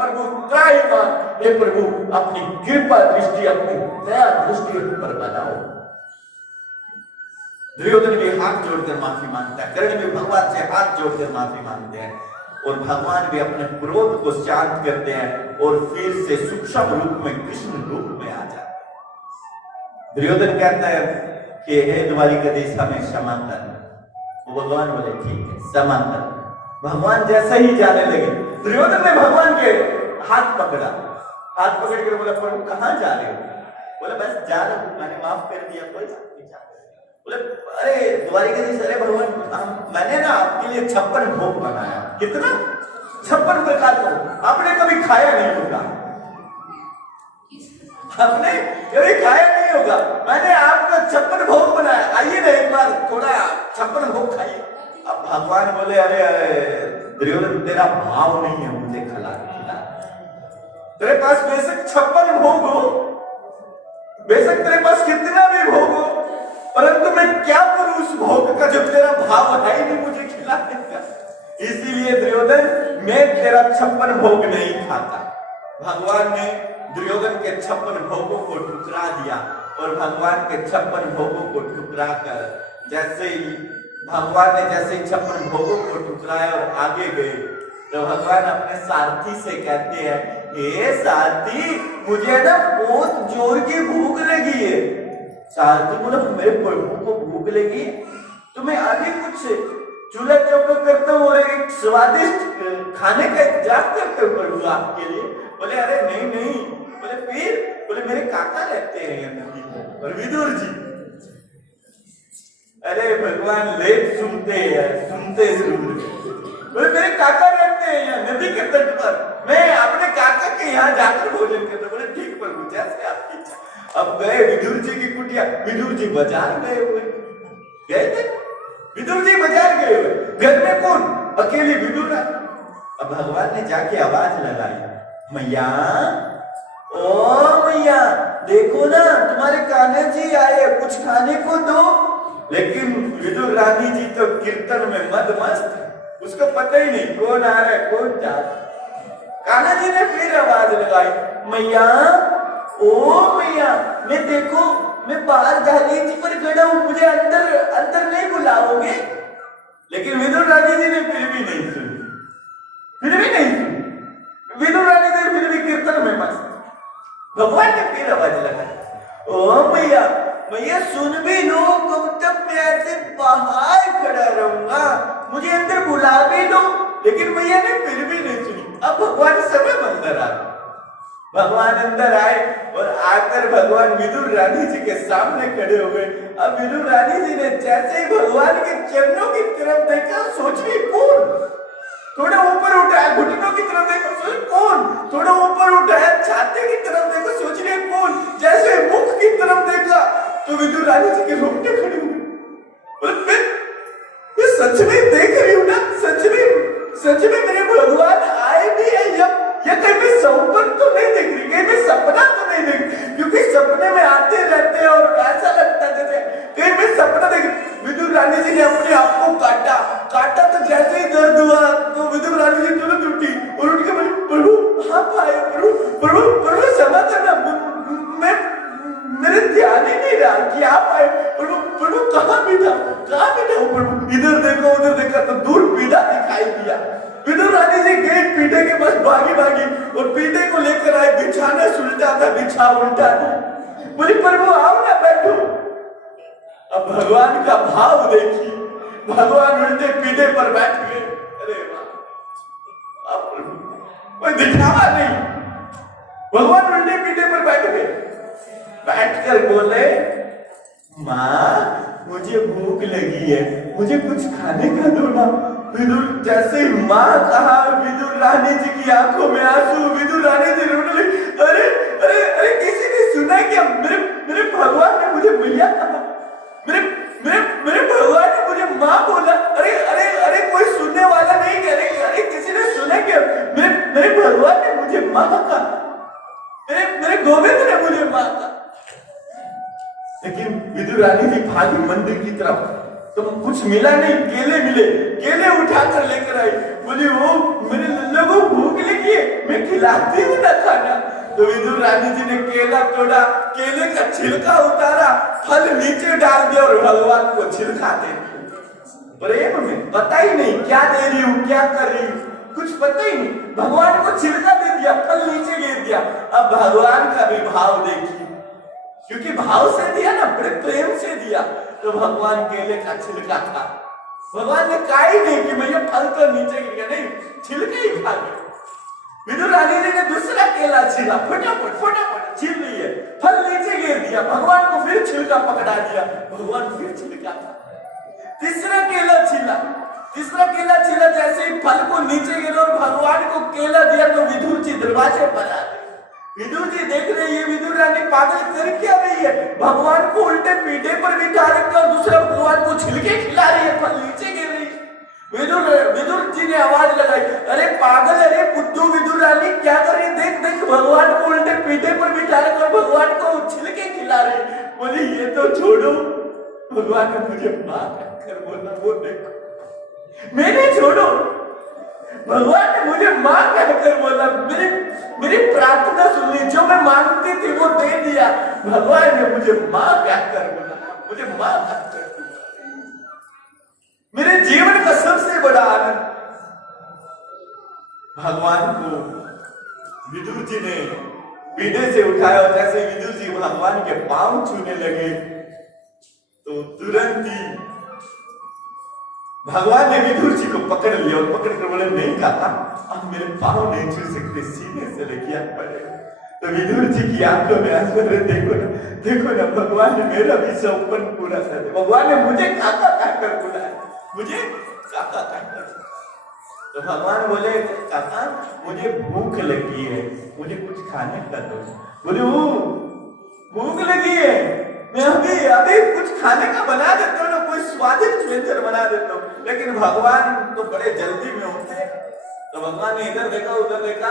प्रभु त्राहिमाम, हे प्रभु अपनी कृपा दृष्टि अपनी दया दृष्टि पर बनाओ। दुर्योधन भी हाथ जोड़कर माफी मांगता है, कर्ण भी भगवान से हाथ जोड़कर माफी मांगते हैं और भगवान भी अपने क्रोध को शांत करते हैं और फिर से सूक्ष्म रूप में कृष्ण रूप में आ जाते हैं। दुर्योधन कहता है कि हे द्वारिकाधीश हमें क्षमा कर। वो भगवान बोले ठीक है क्षमा कर। भगवान जैसे ही जाने लगे, दुर्योधन ने भगवान के हाथ पकड़ा, हाथ पकड़ कर बोला प्रभु कहाँ जा रहे हो? बोले बस जा रहा हूं, मैंने माफ कर दिया, कोई बात नहीं जा। बोले अरे द्वारिकाधीश, अरे भगवान मैंने ना आपके लिए 56 भोग बनाया। कितना? 56 प्रकार का। आपने कभी खाया नहीं होगा, आपने कभी खाया नहीं होगा, मैंने आपका 56 भोग बनाया, आइए ना एक बार थोड़ा 56 भोग खाइए। अब भगवान बोले अरे अरे दुर्योधन तेरा भाव नहीं है मुझे खिला, तेरे पास बेशक 56 भोग हो, बेशक तेरे पास कितना भी भोग हो, परंतु मैं क्या करूं उस भोग का जब तेरा भाव है ही नहीं मुझे खिलाने का। इसीलिए दुर्योधन मैं तेरा 56 भोग नहीं खाता। भगवान ने दुर्योधन के 56 भोगों को ठुकरा दिया और भगवान के 56 भोगों को ठुकरा कर जैसे ही भगवान ने 56 भोगों को ठुकराया और आगे गए तो भगवान अपने सारथी से कहते हैं, हे सारथी मुझे ना बहुत जोर की भूख लगी है। सारथी बोला मेरे प्रभु को भूख लगी तो मैं आगे कुछ चूल्हा चौका करता हूँ और एक स्वादिष्ट खाने का इंतजाम करता हूँ प्रभु आपके लिए। बोले अरे नहीं नहीं। बोले फिर? बोले मेरे काका रहते हैं नदी में और विदुर जी। अरे भगवान लेट सुनते जरूर। बोले मेरे काका रहते हैं यहाँ नदी के तट पर, मैं अपने काका के यहाँ जाकर भोजन करता। बोले ठीक प्रभु जैसे आपकी इच्छा। अब गए विदुर जी की कुटिया, विदुर जी बाजार गए हुए गए थे, विदुर जी बाजार गए हुए, घर में कौन? अकेली विदुर है। अब भगवान ने जाके आवाज लगाई, मैया ओ मैया देखो ना तुम्हारे कान्हा जी आए, कुछ खाने को दो। लेकिन विदुर रानी जी तो कीर्तन में मदमस्त, उसको पता ही नहीं कौन आ रहा है कौन जा रहा है। कान्हा जी ने फिर आवाज लगाई, मैया ओ मैया मैं देखो मैं बाहर दहलीज पर खड़ा हूं, मुझे अंदर नहीं बुलाओगे? लेकिन विदुर रानी जी ने फिर भी नहीं सुनी। विदुर रानी जी फिर भी कीर्तन में मस्त। भगवान ने फिर आवाज लगाई, ओ मैया सुन भी लो, कब तक मैं ऐसे बाहर खड़ा रहूंगा? मुझे अंदर बुला भी लो। भगवान समय अंदर आ, भगवान अंदर आए और आकर भगवान विदुर रानी जी के सामने खड़े हो गए। अब विदुर रानी जी ने जैसे ही भगवान के चरणों की तरफ देखा, सोचिए कौन, थोड़ा ऊपर उठाया, घुटनों की तरफ देखो, सोच कौन, थोड़ा ऊपर उठाया, छाती की तरफ देखो, सोच रहे कौन, जैसे मुख की तरफ देखा तो विदुर रानी जी के रोंगटे खड़े हुए। मैं सच में देख रही हूँ ना, सच में मेरे भगवान आए भी है, या कहीं मैं सपन तो नहीं देख रही, कहीं मैं सपना तो नहीं देख रही, क्योंकि सपने में आते रहते हैं और ऐसा लगता है जैसे कहीं मैं सपना देख। विदुर रानी जी ने अपने आप को काटा तो जैसे ही दर्द हुआ तो विदुर रानी जी तुरंत उठी और उठ के बोली, प्रभु आप आए, प्रभु क्षमा करना, मैं मेरे ध्यान ही नहीं रहा कि आप आए। प्रभु कहाँ बैठा प्रभु, इधर देखो उधर देखा तो दूर पीढ़ा दिखाई दिया। विदुर रानी जी गई पीढ़े के पास, भागी और पीढ़े को लेकर आए, बिछाना सुलटा था, बिछा उल्टा था, बोली प्रभु आओ ना बैठो। अब भगवान का भाव देखिए, भगवान उल्टे पीढ़े पर बैठ गए। अरे वाह, अब कोई दिखावा नहीं, भगवान उल्टे पीढ़े पर बैठ गए, बैठकर बोले माँ मुझे भूख लगी है, मुझे कुछ खाने का दो ना। विदुर जैसे ही माँ कहा, विदुर रानी जी की आंखों में आंसू, विदुर रानी जी रोने लगी। अरे अरे अरे किसी ने सुना क्या, मेरे भगवान ने मुझे मैया कहा, मेरे भगवान ने मुझे माँ बोला। अरे अरे अरे कोई सुनने वाला नहीं कह रहे, अरे किसी ने सुना क्या, मेरे भगवान ने मुझे माँ कहा, मेरे गोविंद ने मुझे माँ कहा। लेकिन विदुर रानी जी भागी मंदिर की तरफ, तो कुछ मिला नहीं, केले मिले, केले उठाकर लेकर आई, बोली वो मेरे लल्ला को भूख लगी है, मैं खिलाती हूँ ना खाना। तो विदुर रानी जी ने केला तोड़ा, केले का छिलका उतारा, फल नीचे डाल दिया और भगवान को छिलका दे दिया। प्रेम में पता ही नहीं क्या दे रही हूँ, क्या कर रही हूँ, कुछ पता ही नहीं, भगवान को छिलका दे दिया, फल नीचे गिर दिया। अब भगवान का भी भाव देखिए, क्योंकि भाव से दिया ना, बड़े प्रेम से दिया, तो भगवान केले का छिलका खा। भगवान ने कहा ही नहीं कि भैया फल तो नीचे गिर गया, नहीं, छिलके ही खा गए। विदुर रानी जी ने दूसरा केला छीला, फटाफट छील रही है, फल नीचे गिर दिया, भगवान को फिर छिलका पकड़ा दिया, भगवान फिर छिलका खा। तीसरा केला छीला, जैसे ही फल को नीचे गिरा और भगवान को केला दिया तो विदुर जी दरवाजे पर आ गए। विदुर जी देख रही है, विदुर रानी पागल कर क्या रही है, भगवान को उल्टे पीठे पर बिठा रखा और दूसरा भगवान को छिलके खिला रही है, फल नीचे गिर रही है। विदुर जी ने आवाज लगाई, अरे पागल, अरे बुद्धू विदुर रानी क्या कर रही है, देख भगवान को उल्टे पीठे पर बिठा रखा और भगवान को छिलके खिला रही है। बोली ये तो छोड़ो, भगवान ने मुझे मां कहकर बोला, वो देखो मैंने छोड़ो, भगवान ने मुझे मां कहकर बोला, मेरी प्रार्थना सुन ली, जो मैं मांगती थी वो दे दिया। भगवान ने मुझे मां कहकर बोला, मुझे मां कहकर बोला। मेरे जीवन का सबसे बड़ा आनंद, भगवान को विदुर जी ने पीढ़े से उठाया और जैसे विदुर जी भगवान के पांव छूने लगे तो तुरंत ही भगवान ने विदुर जी को पकड़ लिया और पकड़ कर बोले, नहीं कहा अब मेरे पांव नहीं छू सकते, सीने से लेके पड़ेगा। तो विदुर जी की आंखों में आंसू, देखो ना भगवान ने मेरा भी सपन पूरा कर दिया, भगवान ने मुझे काका कहकर बुलाया, मुझे काका कहकर। तो भगवान बोले, काका मुझे भूख लगी है, मुझे कुछ खाने का दो। बोले वो भूख लगी है, मैं अभी कुछ खाने का बना देता हूँ ना, कोई स्वादिष्ट व्यंजन बना देता हूँ। लेकिन भगवान तो बड़े जल्दी में होते हैं, तो भगवान ने इधर देखा उधर देखा,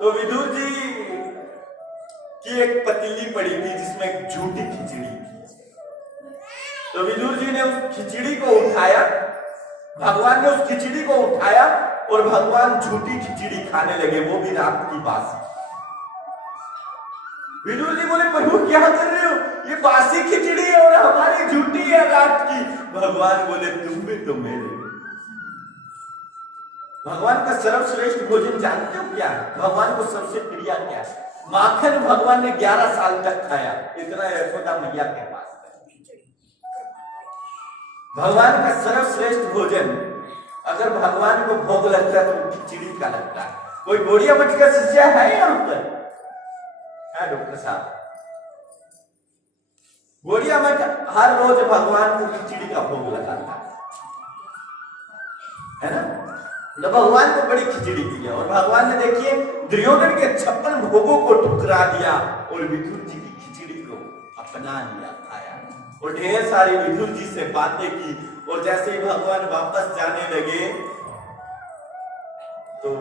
तो विदुर जी की एक पतीली पड़ी थी जिसमें एक झूठी खिचड़ी थी। तो विदुर जी ने उस खिचड़ी को उठाया, भगवान ने उस खिचड़ी को उठाया और भगवान झूठी खिचड़ी खाने लगे, वो भी रात की बासी। विदुर जी बोले, प्रभु क्या कर रहे हो, ये बासी खिचड़ी है और हमारी झूठी है रात की। भगवान बोले, तुम भी तो मेरे। भगवान का सर्वश्रेष्ठ भोजन जानते हो क्या है? भगवान को सबसे प्रिय क्या है? माखन भगवान ने 11 साल तक खाया, इतना यशोदा मैया के पास। भगवान का सर्वश्रेष्ठ भोजन, अगर भगवान को भोग लगता है तो खिचड़ी का लगता है। कोई गोड़िया मठ का शिष्य है यहाँ पर? है डॉक्टर साहब? गोड़िया मठ हर रोज भगवान को खिचड़ी का भोग लगाता है ना? तो भगवान को बड़ी खिचड़ी दी है और भगवान ने देखिए दुर्योधन के 56 भोगों को ठुकरा दिया और विदुर जी की खिचड़ी को अपना लिया, खाया और ढेर सारी विदुर जी से बातें की। और जैसे ही भगवान वापस जाने लगे तो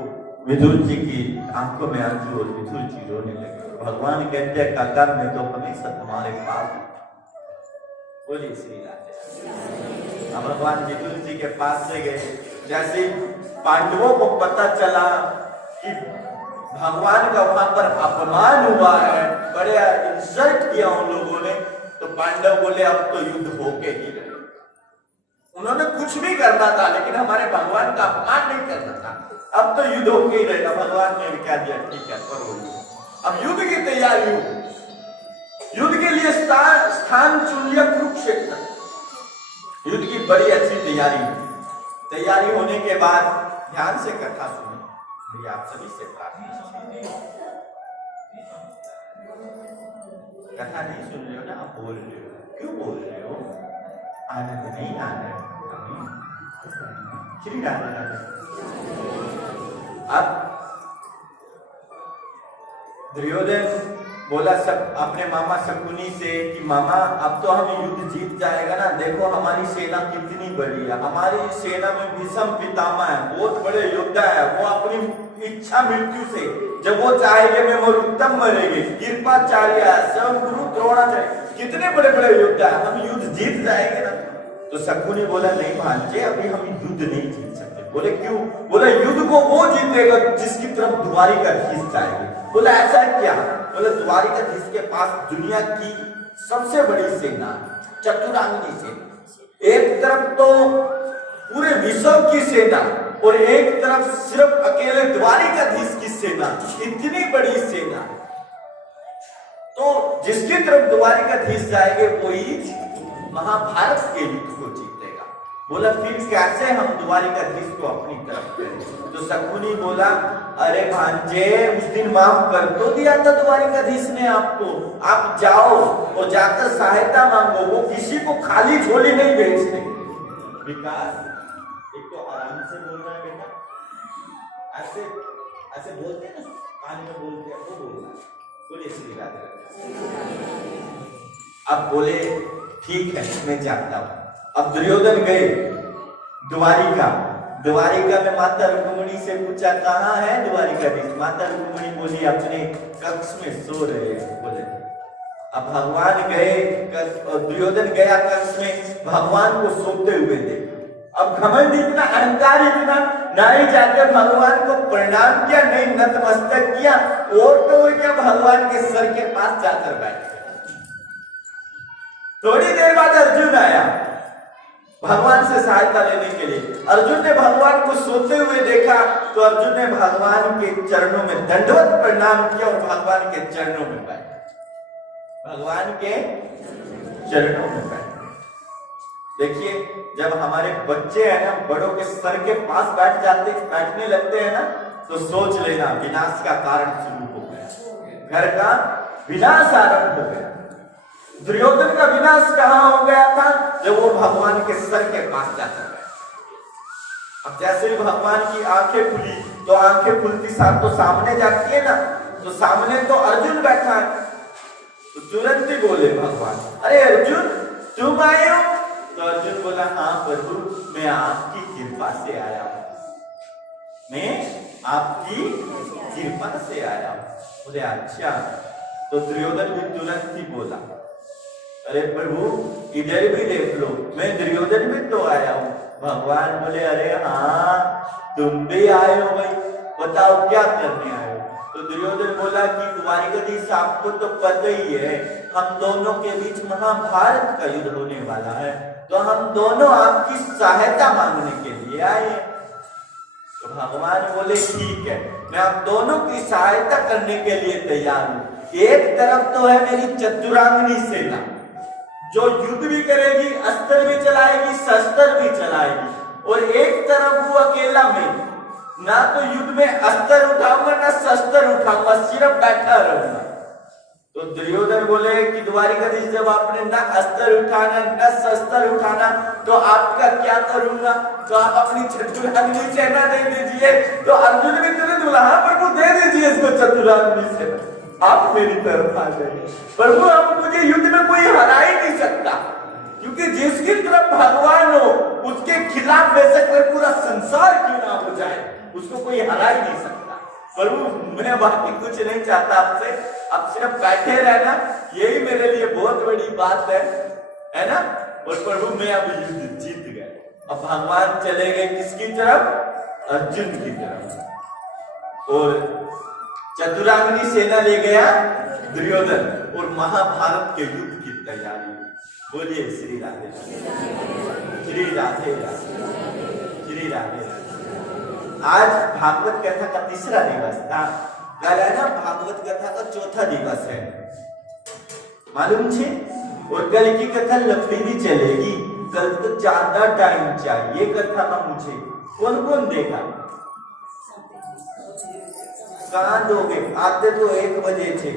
विदुर जी की आंखों में आंसू और विदुर जी रोने लगे। भगवान कहते हैं काका मैं तो हमेशा तुम्हारे पास, बोलिए श्री राधे। अब भगवान विदुर जी के पास से गए। जैसे पांडवों को पता चला कि भगवान का वहां पर अपमान हुआ है, बड़े इंसल्ट किया उन लोगों ने, तो पांडव बोले अब तो युद्ध होके ही रहे। उन्होंने कुछ भी करना था लेकिन हमारे भगवान का अपमान नहीं करना था, अब तो युद्ध होके ही रहेगा। भगवान ने क्या दिया, ठीक है करो। अब युद्ध की तैयारी हो, युद्ध के लिए स्थान चुन लिया कुरुक्षेत्र। युद्ध की बड़ी अच्छी तैयारी होने के बाद ध्यान से कथा सुने, भैया आप सभी से प्रार्थना, कथा नहीं सुन रहे हो ना, आप बोल रहे हो, क्यों बोल रहे हो? आनंद नहीं आ रहा है। श्री राधे राधे। अब दुर्योधन बोला सब अपने मामा शकुनी से कि मामा अब तो हम युद्ध जीत जाएगा ना, देखो हमारी सेना कितनी बड़ी है, हमारी सेना में भीष्म पितामह है, बहुत बड़े योद्धा है, वो अपनी इच्छा मृत्यु से जब वो चाहेंगे मैं मरुत्तम मरेंगे, कृपाचार्य है, सब गुरु द्रोणाचार्य, कितने बड़े बड़े योद्धा है, हम युद्ध जीत जाएंगे ना। तो शकुनी बोला नहीं भांजे अभी हम युद्ध नहीं जीत सकते। बोले क्यों? बोले युद्ध को वो जीतेगा जिसकी तरफ द्वारिकाधीश जाएंगे। बोला ऐसा क्या? बोले द्वारिकाधीश के पास दुनिया की सबसे बड़ी सेना, चतुरांगी सेना, एक तरफ तो पूरे विश्व की सेना और एक तरफ सिर्फ अकेले द्वारिकाधीश की सेना, इतनी बड़ी सेना, तो जिसकी तरफ द्वारिकाधीश जाएंगे वही महाभारत के युद्ध को जीतेगा। बोला फिर कैसे हम द्वारिकाधीश को अपनी तरफ करें? तो शकुनी बोला अरे भांजे उस दिन माफ कर तो दिया था द्वारिकाधीश ने आपको, आप जाओ और जाकर सहायता मांगो, वो किसी को खाली झोली नहीं भेजते। विकास एक तो आराम से बोल रहा है बेटा, ऐसे ऐसे बोलते हैं ना, कान में बोलते हैं, वो बोलना, बोलिए श्री राधे। अब बोले ठीक है मैं जाता हूं। अब दुर्योधन गए द्वारिका में माता रुक्मिणी से पूछा कहाँ है द्वारिकाधीश? माता रुक्मिणी बोली अपने कक्ष में सो रहे हैं। बोले अब भगवान गए, दुर्योधन गया कक्ष में, भगवान को सोते हुए देखा। अब घमंड इतना, अहंकार इतना, नहीं जाकर भगवान को प्रणाम किया, नहीं नतमस्तक किया, और क्या भगवान के सर के पास जाकर बैठ। थोड़ी देर बाद अर्जुन आया भगवान से सहायता लेने के लिए। अर्जुन ने भगवान को सोते हुए देखा तो अर्जुन ने भगवान के चरणों में दंडवत प्रणाम किया और भगवान के चरणों में बैठा। भगवान के चरणों में बैठा। देखिए जब हमारे बच्चे हैं ना, बड़ों के सर के पास बैठने लगते हैं ना, तो सोच लेना विनाश का कारण शुरू हो गया, घर का विनाश आरंभ हो गया। दुर्योधन का विनाश कहां हो गया था? जब वो भगवान के सर के पास जाकर गया। अब जैसे ही भगवान की आंखें खुली तो आंखें खुलती साथ तो सामने जाती है ना, तो सामने तो अर्जुन बैठा है, तो तुरंत ही बोले भगवान अरे अर्जुन तुम आए हो? तो अर्जुन बोला हाँ प्रभु मैं आपकी कृपा से आया हूं, मैं आपकी कृपा से आया हूं। बोले अच्छा। तो दुर्योधन भी तुरंत ही बोला अरे प्रभु इधर भी देख लो मैं दुर्योधन भी तो आया हूँ। भगवान बोले अरे हाँ तुम भी आए हो भाई, बताओ क्या करने आए हो? तो दुर्योधन बोला कि द्वारिकाधीश आपको तो पता ही है हम दोनों के बीच महाभारत का युद्ध होने वाला है, तो हम दोनों आपकी सहायता मांगने के लिए आए हैं। तो भगवान बोले ठीक है मैं आप दोनों की सहायता करने के लिए तैयार हूँ। एक तरफ तो है मेरी चतुरांगनी सेना जो युद्ध भी करेगी, अस्त्र भी चलाएगी, शस्त्र भी चलाएगी, और एक तरफ वो अकेला मैं ना तो युद्ध में अस्त्र उठाऊंगा ना शस्त्र उठाऊंगा, सिर्फ बैठा रहूंगा। तो दुर्योधन बोले कि द्वारिकाधीश जब आपने ना अस्त्र उठाना ना शस्त्र उठाना तो आपका क्या करूंगा? तो आप अपनी चतुरांगी सेना दे दीजिए। तो अर्जुन भी तुरंत बोला हाँ प्रभु दे दीजिए इसको चतुरांगी सेना, आप मेरी तरफ आ जाइए। प्रभु अब मुझे युद्ध में कोई हरा ही नहीं सकता, क्योंकि जिसकी तरफ भगवान हो उसके खिलाफ बेशक कोई पूरा संसार क्यों ना हो जाए, उसको कोई हरा ही नहीं सकता। प्रभु मैं बाकी कुछ नहीं चाहता आपसे, आप सिर्फ बैठे रहना, यही मेरे लिए बहुत बड़ी बात है ना। और प्रभु मैं अब युद्ध जीत गए। अब भगवान चले गए किसकी तरफ? अर्जुन की तरफ। और चतुरांगनी सेना ले गया दुर्योधन और महाभारत के युद्ध की तैयारी। बोलिए श्री राधे श्री राधे श्री राधे। आज भागवत कथा का तीसरा दिवस था, कल है ना भागवत कथा का चौथा दिवस है, मालूम छे। और कल की कथा लंबी भी चलेगी, कल तो ज्यादा टाइम चाहिए कथा का मुझे। कौन कौन देगा? कहाँ दोगे? आते तो 1 बजे थे।